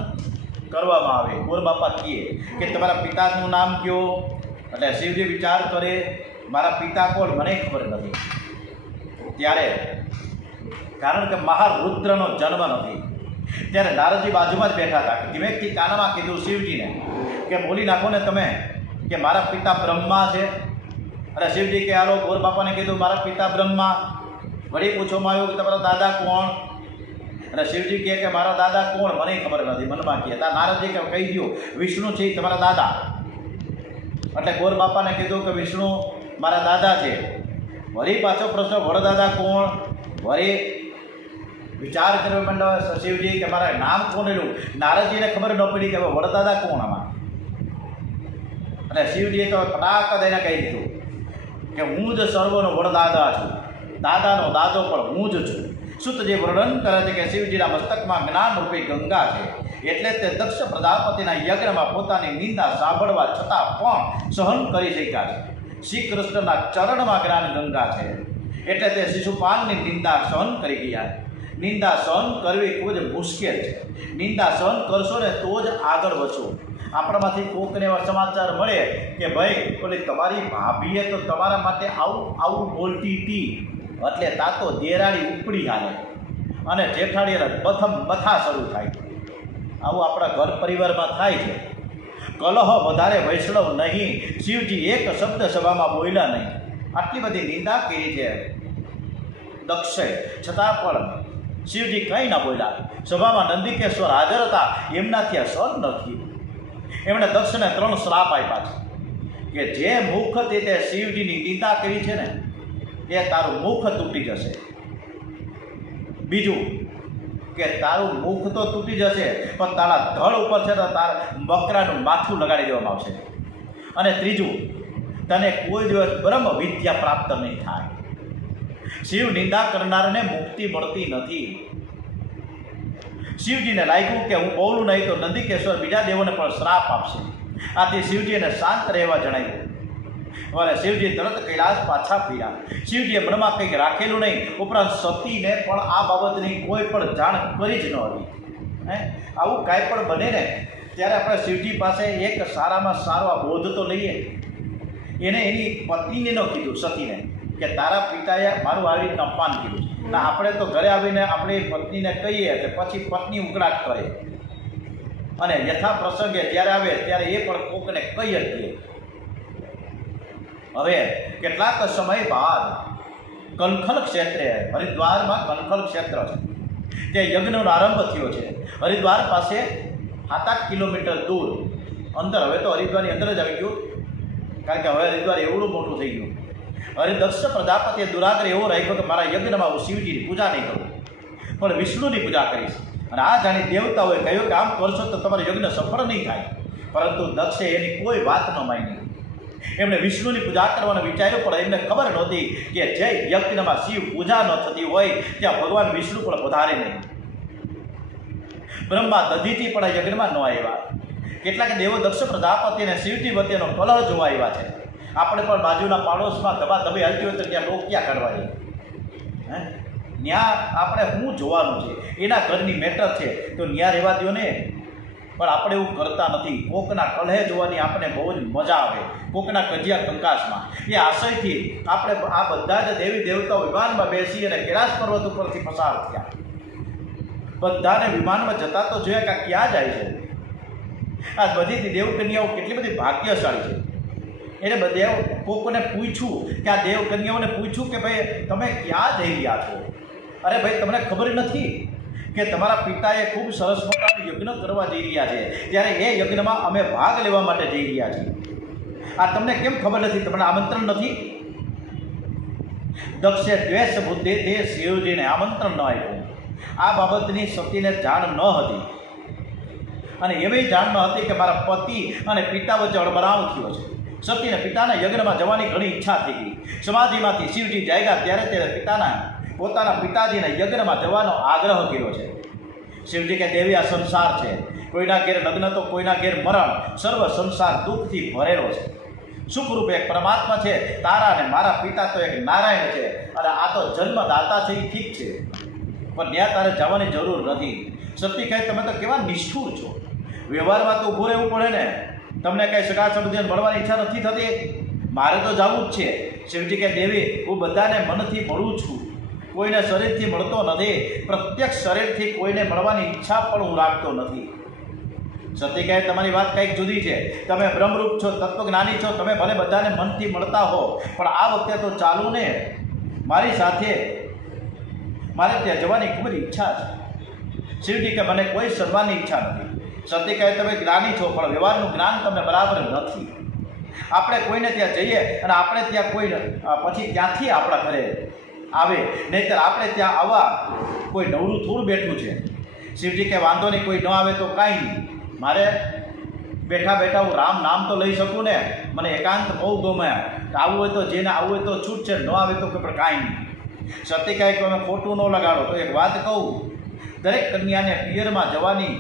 કરવામાં આવે. ગોર બાપા કહે કે તમારા પિતાનું નામ કયો? એટલે શિવજી વિચાર કરે, મારા પિતા કોણ મને ખબર નથી. ત્યારે કારણ કે મહારુદ્રનો જન્મ નથી, ત્યારે નારદજી બાજુમાં જ બેઠા હતા. ધીમેકથી કાનમાં કીધું શિવજીને કે બોલી નાખો ને તમે કે મારા પિતા બ્રહ્મા છે. અને શિવજી કે હાલો ગોર બાપાને કીધું મારા પિતા બ્રહ્મા. વળી પૂછવામાં આવ્યું કે તમારા દાદા કોણ? અને શિવજી કહે કે મારા દાદા કોણ મને ખબર નથી, મનમાં કહે. ત્યાં નારદજી કે કહી દો વિષ્ણુ છે તમારા દાદા. એટલે ગોર બાપાને કીધું કે વિષ્ણુ મારા દાદા છે. વળી પાછો પ્રશ્ન, વડદાદા કોણ? વળી વિચાર કરવા માંડ્યા શિવજી કે મારા નામ કોણ એલું. નારદજીને ખબર ન પડી કે હવે વડદાદા કોણ આમાં. અને શિવજીએ તો ફટાક દઈને કહી દીધું કે હું જ સર્વનો વડદાદા છું, દાદાનો દાદો પણ હું જ છું. સુતજી વર્ણન કરે છે કે શિવજીના મસ્તકમાં જ્ઞાનરૂપી ગંગા છે, એટલે તે દક્ષ પ્રજાપતિના યજ્ઞમાં પોતાની નિંદા સાંભળવા છતાં પણ સહન કરી શક્યા છે. શ્રી કૃષ્ણના ચરણમાં જ્ઞાન ગંગા છે, એટલે તે શિશુપાલની નિંદા સહન કરી ગયા. નિંદા સહન કરવી ખૂબ જ મુશ્કેલ છે. નિંદા સહન કરશો ને તો જ આગળ વધશો. આપણામાંથી કોકને એવા સમાચાર મળે કે ભાઈ ઓલી તમારી ભાભીએ તો તમારા માટે આવું બોલતી હતી, એટલે તા તો દેરાડી ઉપડી હાલે અને જેઠાડીને પ્રથમ બથા શરૂ થાય. આવું આપણા ઘર પરિવારમાં થાય છે. કલહ વધારે વૈષ્ણવ નહીં. શિવજી એક શબ્દ સભામાં બોલ્યા નહીં. આટલી બધી નિંદા કરી છે દક્ષે, છતાં પણ શિવજી કંઈ ના બોલ્યા. સભામાં નંદિકેશ્વર હાજર હતા, એમનાથી આ સહન નથી. એમણે દક્ષને 3 શ્રાપ આપ્યા છે કે જે મુખથી તે શિવજીની નિંદા કરી છે ને એ તારું મુખ તૂટી જશે. બીજું કે તારું મુખ તો તૂટી જશે, પણ તારા ધડ ઉપર છે તો તારા બકરાનું માથું લગાડી દેવામાં આવશે. અને ત્રીજું, તને કોઈ દિવસ બ્રહ્મ વિદ્યા પ્રાપ્ત નહીં થાય. શિવ નિંદા કરનારને મુક્તિ મળતી નથી. શિવજીને લાગ્યું કે હું બોલું નહીં તો નંદિકેશ્વર બીજા દેવોને પણ શ્રાપ આપશે. આથી શિવજીને શાંત રહેવા જણાવ્યું. અને શિવજી તરત કૈલાસ પાછા ફર્યા. શિવજીએ મનમાં કંઈક રાખેલું નહીં, ઉપરાંત સતીને પણ આ બાબતની કોઈ પણ જાણ કરી જ ન હતી. આવું કાંઈ પણ બને ને ત્યારે આપણે શિવજી પાસે એક સારામાં સારો આ બોધ તો લઈએ. એને એની પત્નીને ન કીધું, સતીને, કે તારા પિતાએ મારું આવી રીતે અપમાન કર્યું. ના, આપણે તો ઘરે આવીને આપણી પત્નીને કહીએ તો પછી પત્ની ઉકળાટ કરે, અને યથા પ્રસંગે જ્યારે આવે ત્યારે એ પણ કોકને કહી જ દે. હવે કેટલાક સમય બાદ કનખલ ક્ષેત્રે, હરિદ્વારમાં કનખલ ક્ષેત્ર છે, તે યજ્ઞનો આરંભ થયો છે. હરિદ્વાર પાસે 7-8 કિલોમીટર દૂર અંદર. હવે તો હરિદ્વારની અંદર જ આવી ગયું, કારણ કે હવે હરિદ્વાર એવડું મોટું થઈ ગયું. હરિદક્ષ પ્રજાપતિએ દુરાગ્રહ એવો રાખ્યો કે મારા યજ્ઞમાં હું શિવજીની પૂજા નહીં કરું, પણ વિષ્ણુની પૂજા કરીશ. અને આ જાણી દેવતાઓએ કહ્યું કે આમ કરશો તો તમારો યજ્ઞ સફળ નહીં થાય. પરંતુ દક્ષે એની કોઈ વાત ન માની. એમણે વિષ્ણુની પૂજા કરવાનું વિચાર્યું, પણ એમને ખબર નહોતી કે જે યજ્ઞમાં શિવ પૂજા ન થતી હોય ત્યાં ભગવાન વિષ્ણુ પણ પધારે નહીં. બ્રહ્મા દધીથી પણ આ યજ્ઞમાં ન આવ્યા. કેટલાક દેવો દક્ષ પ્રજાપતિ અને શિવજી વચ્ચેનો કલહ જોવા આવ્યા છે. આપણે પણ બાજુના પાડોશમાં ધબાધબી હાલતી હોય તો ત્યાં લોક ક્યાં કાઢવા જઈએ? ત્યાં આપણે શું જોવાનું છે? એના ઘરની મેટર છે તો ત્યાં રહેવા દો ને. પણ આપણે એવું કરતા નથી. કોકના કલહે જોવાની આપણે બહુ જ મજા આવે, કોકના કજિયા કંકાસમાં. એ આશયથી આપણે આ બધા જ દેવી દેવતાઓ વિમાનમાં બેસી અને કૈલાસ પર્વત ઉપરથી પસાર થયા. બધાને વિમાનમાં જતા તો જોયા કે ક્યાં જાય છે. આ બધી દેવકન્યાઓ કેટલી બધી ભાગ્યશાળી છે. એને બધે કોકોને પૂછ્યું કે આ દેવકન્યાઓને પૂછ્યું કે ભાઈ તમે ક્યાં જઈ રહ્યા છો? અરે ભાઈ તમને ખબર નથી કે તમારા પિતાએ ખૂબ સરસ મોટાનું યજ્ઞ કરવા જઈ રહ્યા છે, ત્યારે એ યજ્ઞમાં અમે ભાગ લેવા માટે જઈ રહ્યા છીએ. આ તમને કેમ ખબર નથી? તમને આમંત્રણ નથી? દક્ષે દ્વેષ બુદ્ધિથી શિવજીને આમંત્રણ ન આપ્યું. આ બાબતની સતીને જાણ ન હતી અને એવી જાણ ન હતી કે મારા પતિ અને પિતા વચ્ચે અડબરાવ થયો છે. સતીને પિતાના યજ્ઞમાં જવાની ઘણી ઈચ્છા થઈ ગઈ. સમાધિમાંથી શિવજી જાગ્યા ત્યારે તે પોતાના પિતાજીના યજ્ઞમાં જવાનો આગ્રહ કર્યો છે. શિવજી કે દેવી આ સંસાર છે, કોઈના ઘેર લગ્ન તો કોઈના ઘેર મરણ, સર્વ સંસાર દુઃખથી ભરેલો છે. સુખરૂપ એક પરમાત્મા છે, તારા અને મારા પિતા તો એક નારાયણ છે, અને આ તો જન્મદાતા છે એ ઠીક છે, પણ ત્યાં તારે જવાની જરૂર નથી. સતી કહે તમે તો કેવા નિષ્ઠુર છો, વ્યવહારમાં તો ઊભું રહેવું પડે ને. તમને કંઈ સગા સંબંધીને મળવાની ઈચ્છા નથી થતી? મારે તો જવું જ છે. શિવજી કે દેવી હું બધાને મનથી મળું છું, કોઈને શરીરથી મળતો નથી. પ્રત્યક્ષ શરીરથી કોઈને મળવાની ઈચ્છા પણ હું રાખતો નથી. સતી કહે તમારી વાત કંઈક જુદી છે. તમે બ્રહ્મરૂપ છો, તત્વજ્ઞાની છો, તમે ભલે બધાને મનથી મળતા હો, પણ આ વખતે તો ચાલુ ને મારી સાથે. મારે ત્યાં જવાની ખૂબ જ ઈચ્છા છે. શિવજી કે મને કોઈ સર્વાની ઈચ્છા નથી. સતી કહે તમે જ્ઞાની છો, પણ વ્યવહારનું જ્ઞાન તમને બરાબર નથી. આપણે કોઈને ત્યાં જઈએ અને આપણે ત્યાં કોઈ પછી ત્યાંથી આપણા ઘરે આવે, નહીંતર આપણે ત્યાં આવવા કોઈ નવરું થોડું બેઠું છે. શિવજી કે વાંધો નહીં, કોઈ ન આવે તો કાંઈ નહીં. મારે બેઠા બેઠા હું રામ નામ તો લઈ શકું ને. મને એકાંત બહુ ગમે. આવવું હોય તો જેને આવવું હોય તો છૂટ છે, ન આવે તો પણ કાંઈ નહીં. સતી કહે કે અમે ખોટું ન લગાડો. તો એક વાત કહું, દરેક કન્યાને પિયરમાં જવાની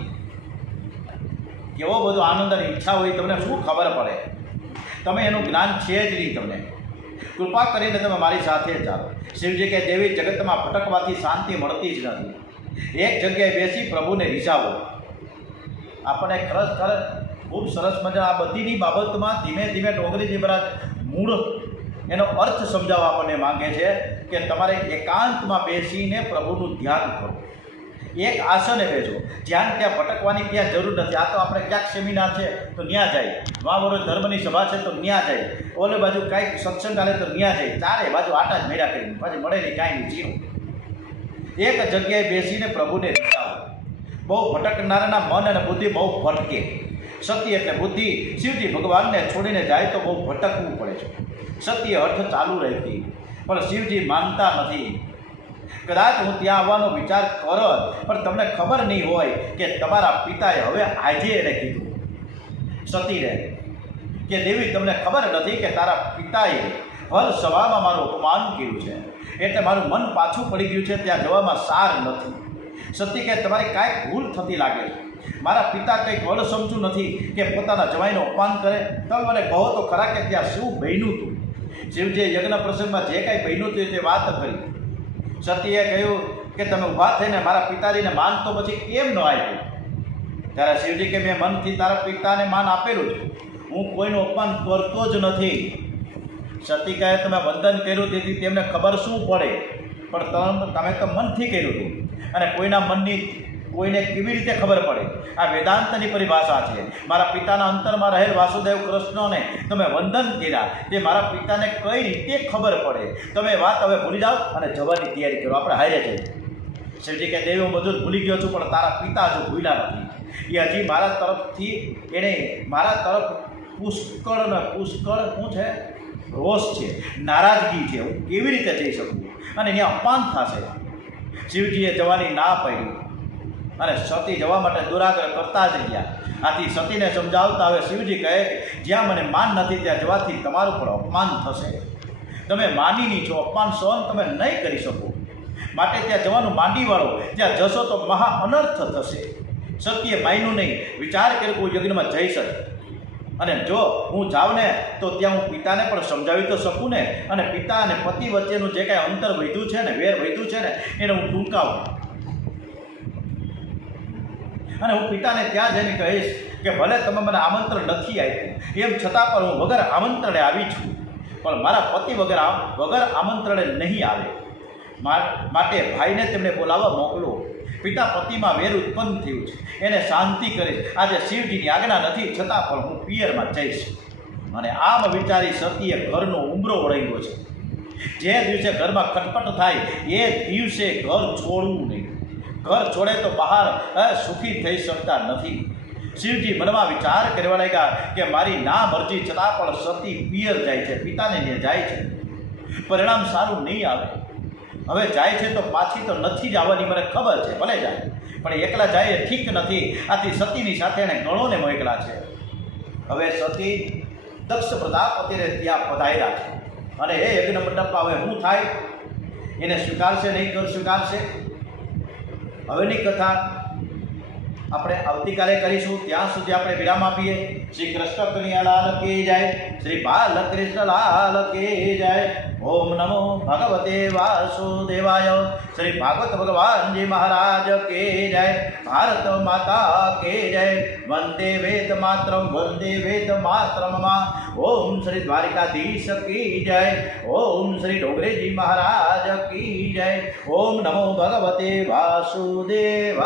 કેવો બધો આનંદ અને ઈચ્છા હોય, તમને શું ખબર પડે? તમે એનું જ્ઞાન છે જ નહીં તમને. કૃપા કરીને તમે મારી સાથે ચાલો. શિવજી કે દેવી જગતમાં ભટકવાથી શાંતિ મળતી જ નથી. એક જગ્યાએ બેસી પ્રભુને રીઝાવો. આપણને ખરેખર ખૂબ સરસ મજા આ બધીની બાબતમાં ધીમે ધીમે ડોંગરીજી મહારાજ મૂળ એનો અર્થ સમજાવવા આપણને માંગે છે કે તમારે એકાંતમાં બેસીને પ્રભુનું ધ્યાન કરો. એક આસને બેસો. ધ્યાન ત્યાં ભટકવાની ક્યાં જરૂર નથી. આ તો આપણે ક્યાંક સેમિનાર છે તો ત્યાં જાય, વાવરો ધર્મની સભા છે તો ત્યાં જાય, ઓલે બાજુ કાંઈક સત્સંગ ચાલે તો ત્યાં જાય. ચારે બાજુ આટા જ મેળા કરીને પાછી મળે નહીં, કાંઈ નહીં, જીરો. એક જગ્યાએ બેસીને પ્રભુને રીઝાવો. બહુ ભટકનારના મન અને બુદ્ધિ બહુ ભટકે. સતી એટલે બુદ્ધિ શિવજી ભગવાનને છોડીને જાય તો બહુ ભટકવું પડે છે. સતીએ હઠ ચાલુ રાખી, પણ શિવજી માનતા નથી. કદાચ હું ત્યાં આવવાનો વિચાર કરો, પણ તમને ખબર નહીં હોય કે તમારા પિતાએ હવે આજે એને કીધું સતીને કે દેવી તમને ખબર નથી કે તારા પિતાએ ભર સભામાં મારું અપમાન કર્યું છે, એટલે મારું મન પાછું પડી ગયું છે, ત્યાં જવામાં સાર નથી. સતી કે તમારી કાંઈક ભૂલ થતી લાગે છે. મારા પિતા કંઈક વડ સમજું નથી કે પોતાના જવાઈનું અપમાન કરે. તમે મને કહો તો ખરા કે ત્યાં શું બન્યું હતું? શિવજીએ યજ્ઞ પ્રસંગમાં જે કાંઈ બન્યું હતું તે વાત કરી. સતીએ કહ્યું કે તમે ઊભા થઈને મારા પિતાજીને માન તો પછી કેમ ન આપ્યું? ત્યારે શિવજી કે મેં મનથી તારા પિતાને માન આપેલું છે, હું કોઈનું અપમાન કરતો જ નથી. સતી કહે તમે વંદન કર્યું તેથી તેમને ખબર શું પડે, પણ તમે તો મનથી કર્યું હતું, અને કોઈના મનની કોઈને કેવી રીતે ખબર પડે? આ વેદાંતની પરિભાષા છે. મારા પિતાના અંતરમાં રહેલ વાસુદેવ કૃષ્ણને તમે વંદન કર્યા, તે મારા પિતાને કઈ રીતે ખબર પડે? તમે વાત હવે ભૂલી જાઓ અને જવાની તૈયારી કરો, આપણે હારે જઈએ. શિવજી કે દેવી હું બધું જ ભૂલી ગયો છું, પણ તારા પિતા હજુ ભૂલ્યા નથી. એ હજી મારા તરફથી એણે મારા તરફ પુષ્કળ શું છે? રોષ છે, નારાજગી છે. હું કેવી રીતે જઈ શકું? અને અહીંયા અપમાન થશે. શિવજીએ જવાની ના પાડી. અને સતી જવા માટે દુરાગ્રહ કરતા જ રહ્યા. આથી સતીને સમજાવતા હવે શિવજી કહે કે જ્યાં મને માન નથી ત્યાં જવાથી તમારું પણ અપમાન થશે. તમે માનીની છો, અપમાન સહન તમે નહીં કરી શકો, માટે ત્યાં જવાનું માંડી વાળો. ત્યાં જશો તો મહા અનર્થ થશે. સત્યે માયનું નહીં, વિચાર કરી કોઈ યજ્ઞમાં જઈ શકે. અને જો હું જાઉં ને તો ત્યાં હું પિતાને પણ સમજાવી તો શકું ને, અને પિતા અને પતિ વચ્ચેનું જે કાંઈ અંતર વધ્યું છે ને, વેર વધ્યું છે ને, એને હું ટૂંકાવું. અને હું પિતાને ત્યાં જઈને કહીશ કે ભલે તમે મને આમંત્રણ નથી આપ્યું, એમ છતાં પણ હું વગર આમંત્રણે આવી છું, પણ મારા પતિ વગર આમંત્રણે નહીં આવે. માટે ભાઈને તેમને બોલાવવા મોકલો. પિતા પતિમાં વેર ઉત્પન્ન થયું છે, એને શાંતિ કરીશ. આજે શિવજીની આજ્ઞા નથી, છતાં પણ હું પિયરમાં જઈશ. અને આમ વિચારી સતીએ ઘરનો ઉંબરો ઓળંગ્યો છે. જે દિવસે ઘરમાં ખટપટ થાય એ દિવસે ઘર છોડવું નહીં. ઘર છોડે તો બહાર સુખી થઈ શકતા નથી. શિવજી મનમાં વિચાર કરવા લાગ્યા કે મારી ના મરજી છતાં પણ સતી પિયર જાય છે, પિતાને ત્યાં જાય છે, પરિણામ સારું નહીં આવે. હવે જાય છે તો પાછી તો નથી જ આવવાની, મને ખબર છે. ભલે જાય પણ એકલા જાય એ ઠીક નથી. આથી સતીની સાથે એણે ગણોને મોકલા છે. હવે સતી દક્ષ પ્રજાપતિને ત્યાં પધાર્યા છે. અને એ યજ્ઞ મંડપમાં હવે શું થાય એને સ્વીકારશે નહીં સ્વીકારશે, હવેની કથા આપણે આવતીકાલે કરીશું. ત્યાં સુધી આપણે વિરામ આપીએ. શ્રી કૃષ્ણ કનૈયાલાલ કી જય, શ્રી બાલકૃષ્ણ લાલ કી જય. ઓમ નમો ભગવતે વાસુદેવાય. શ્રી ભાગવત ભગવાનજી મહારાજ કી જય. ભારત માતા કી જય. વંદે વેદ માતરમ, વંદે વેદ માતરમમાં. ઓમ શ્રી દ્વારિકાધીશ કી જય. ઓમ શ્રી ડોગરેજી મહારાજ કી જય. ઓમ નમો ભગવતે વાસુદેવાય.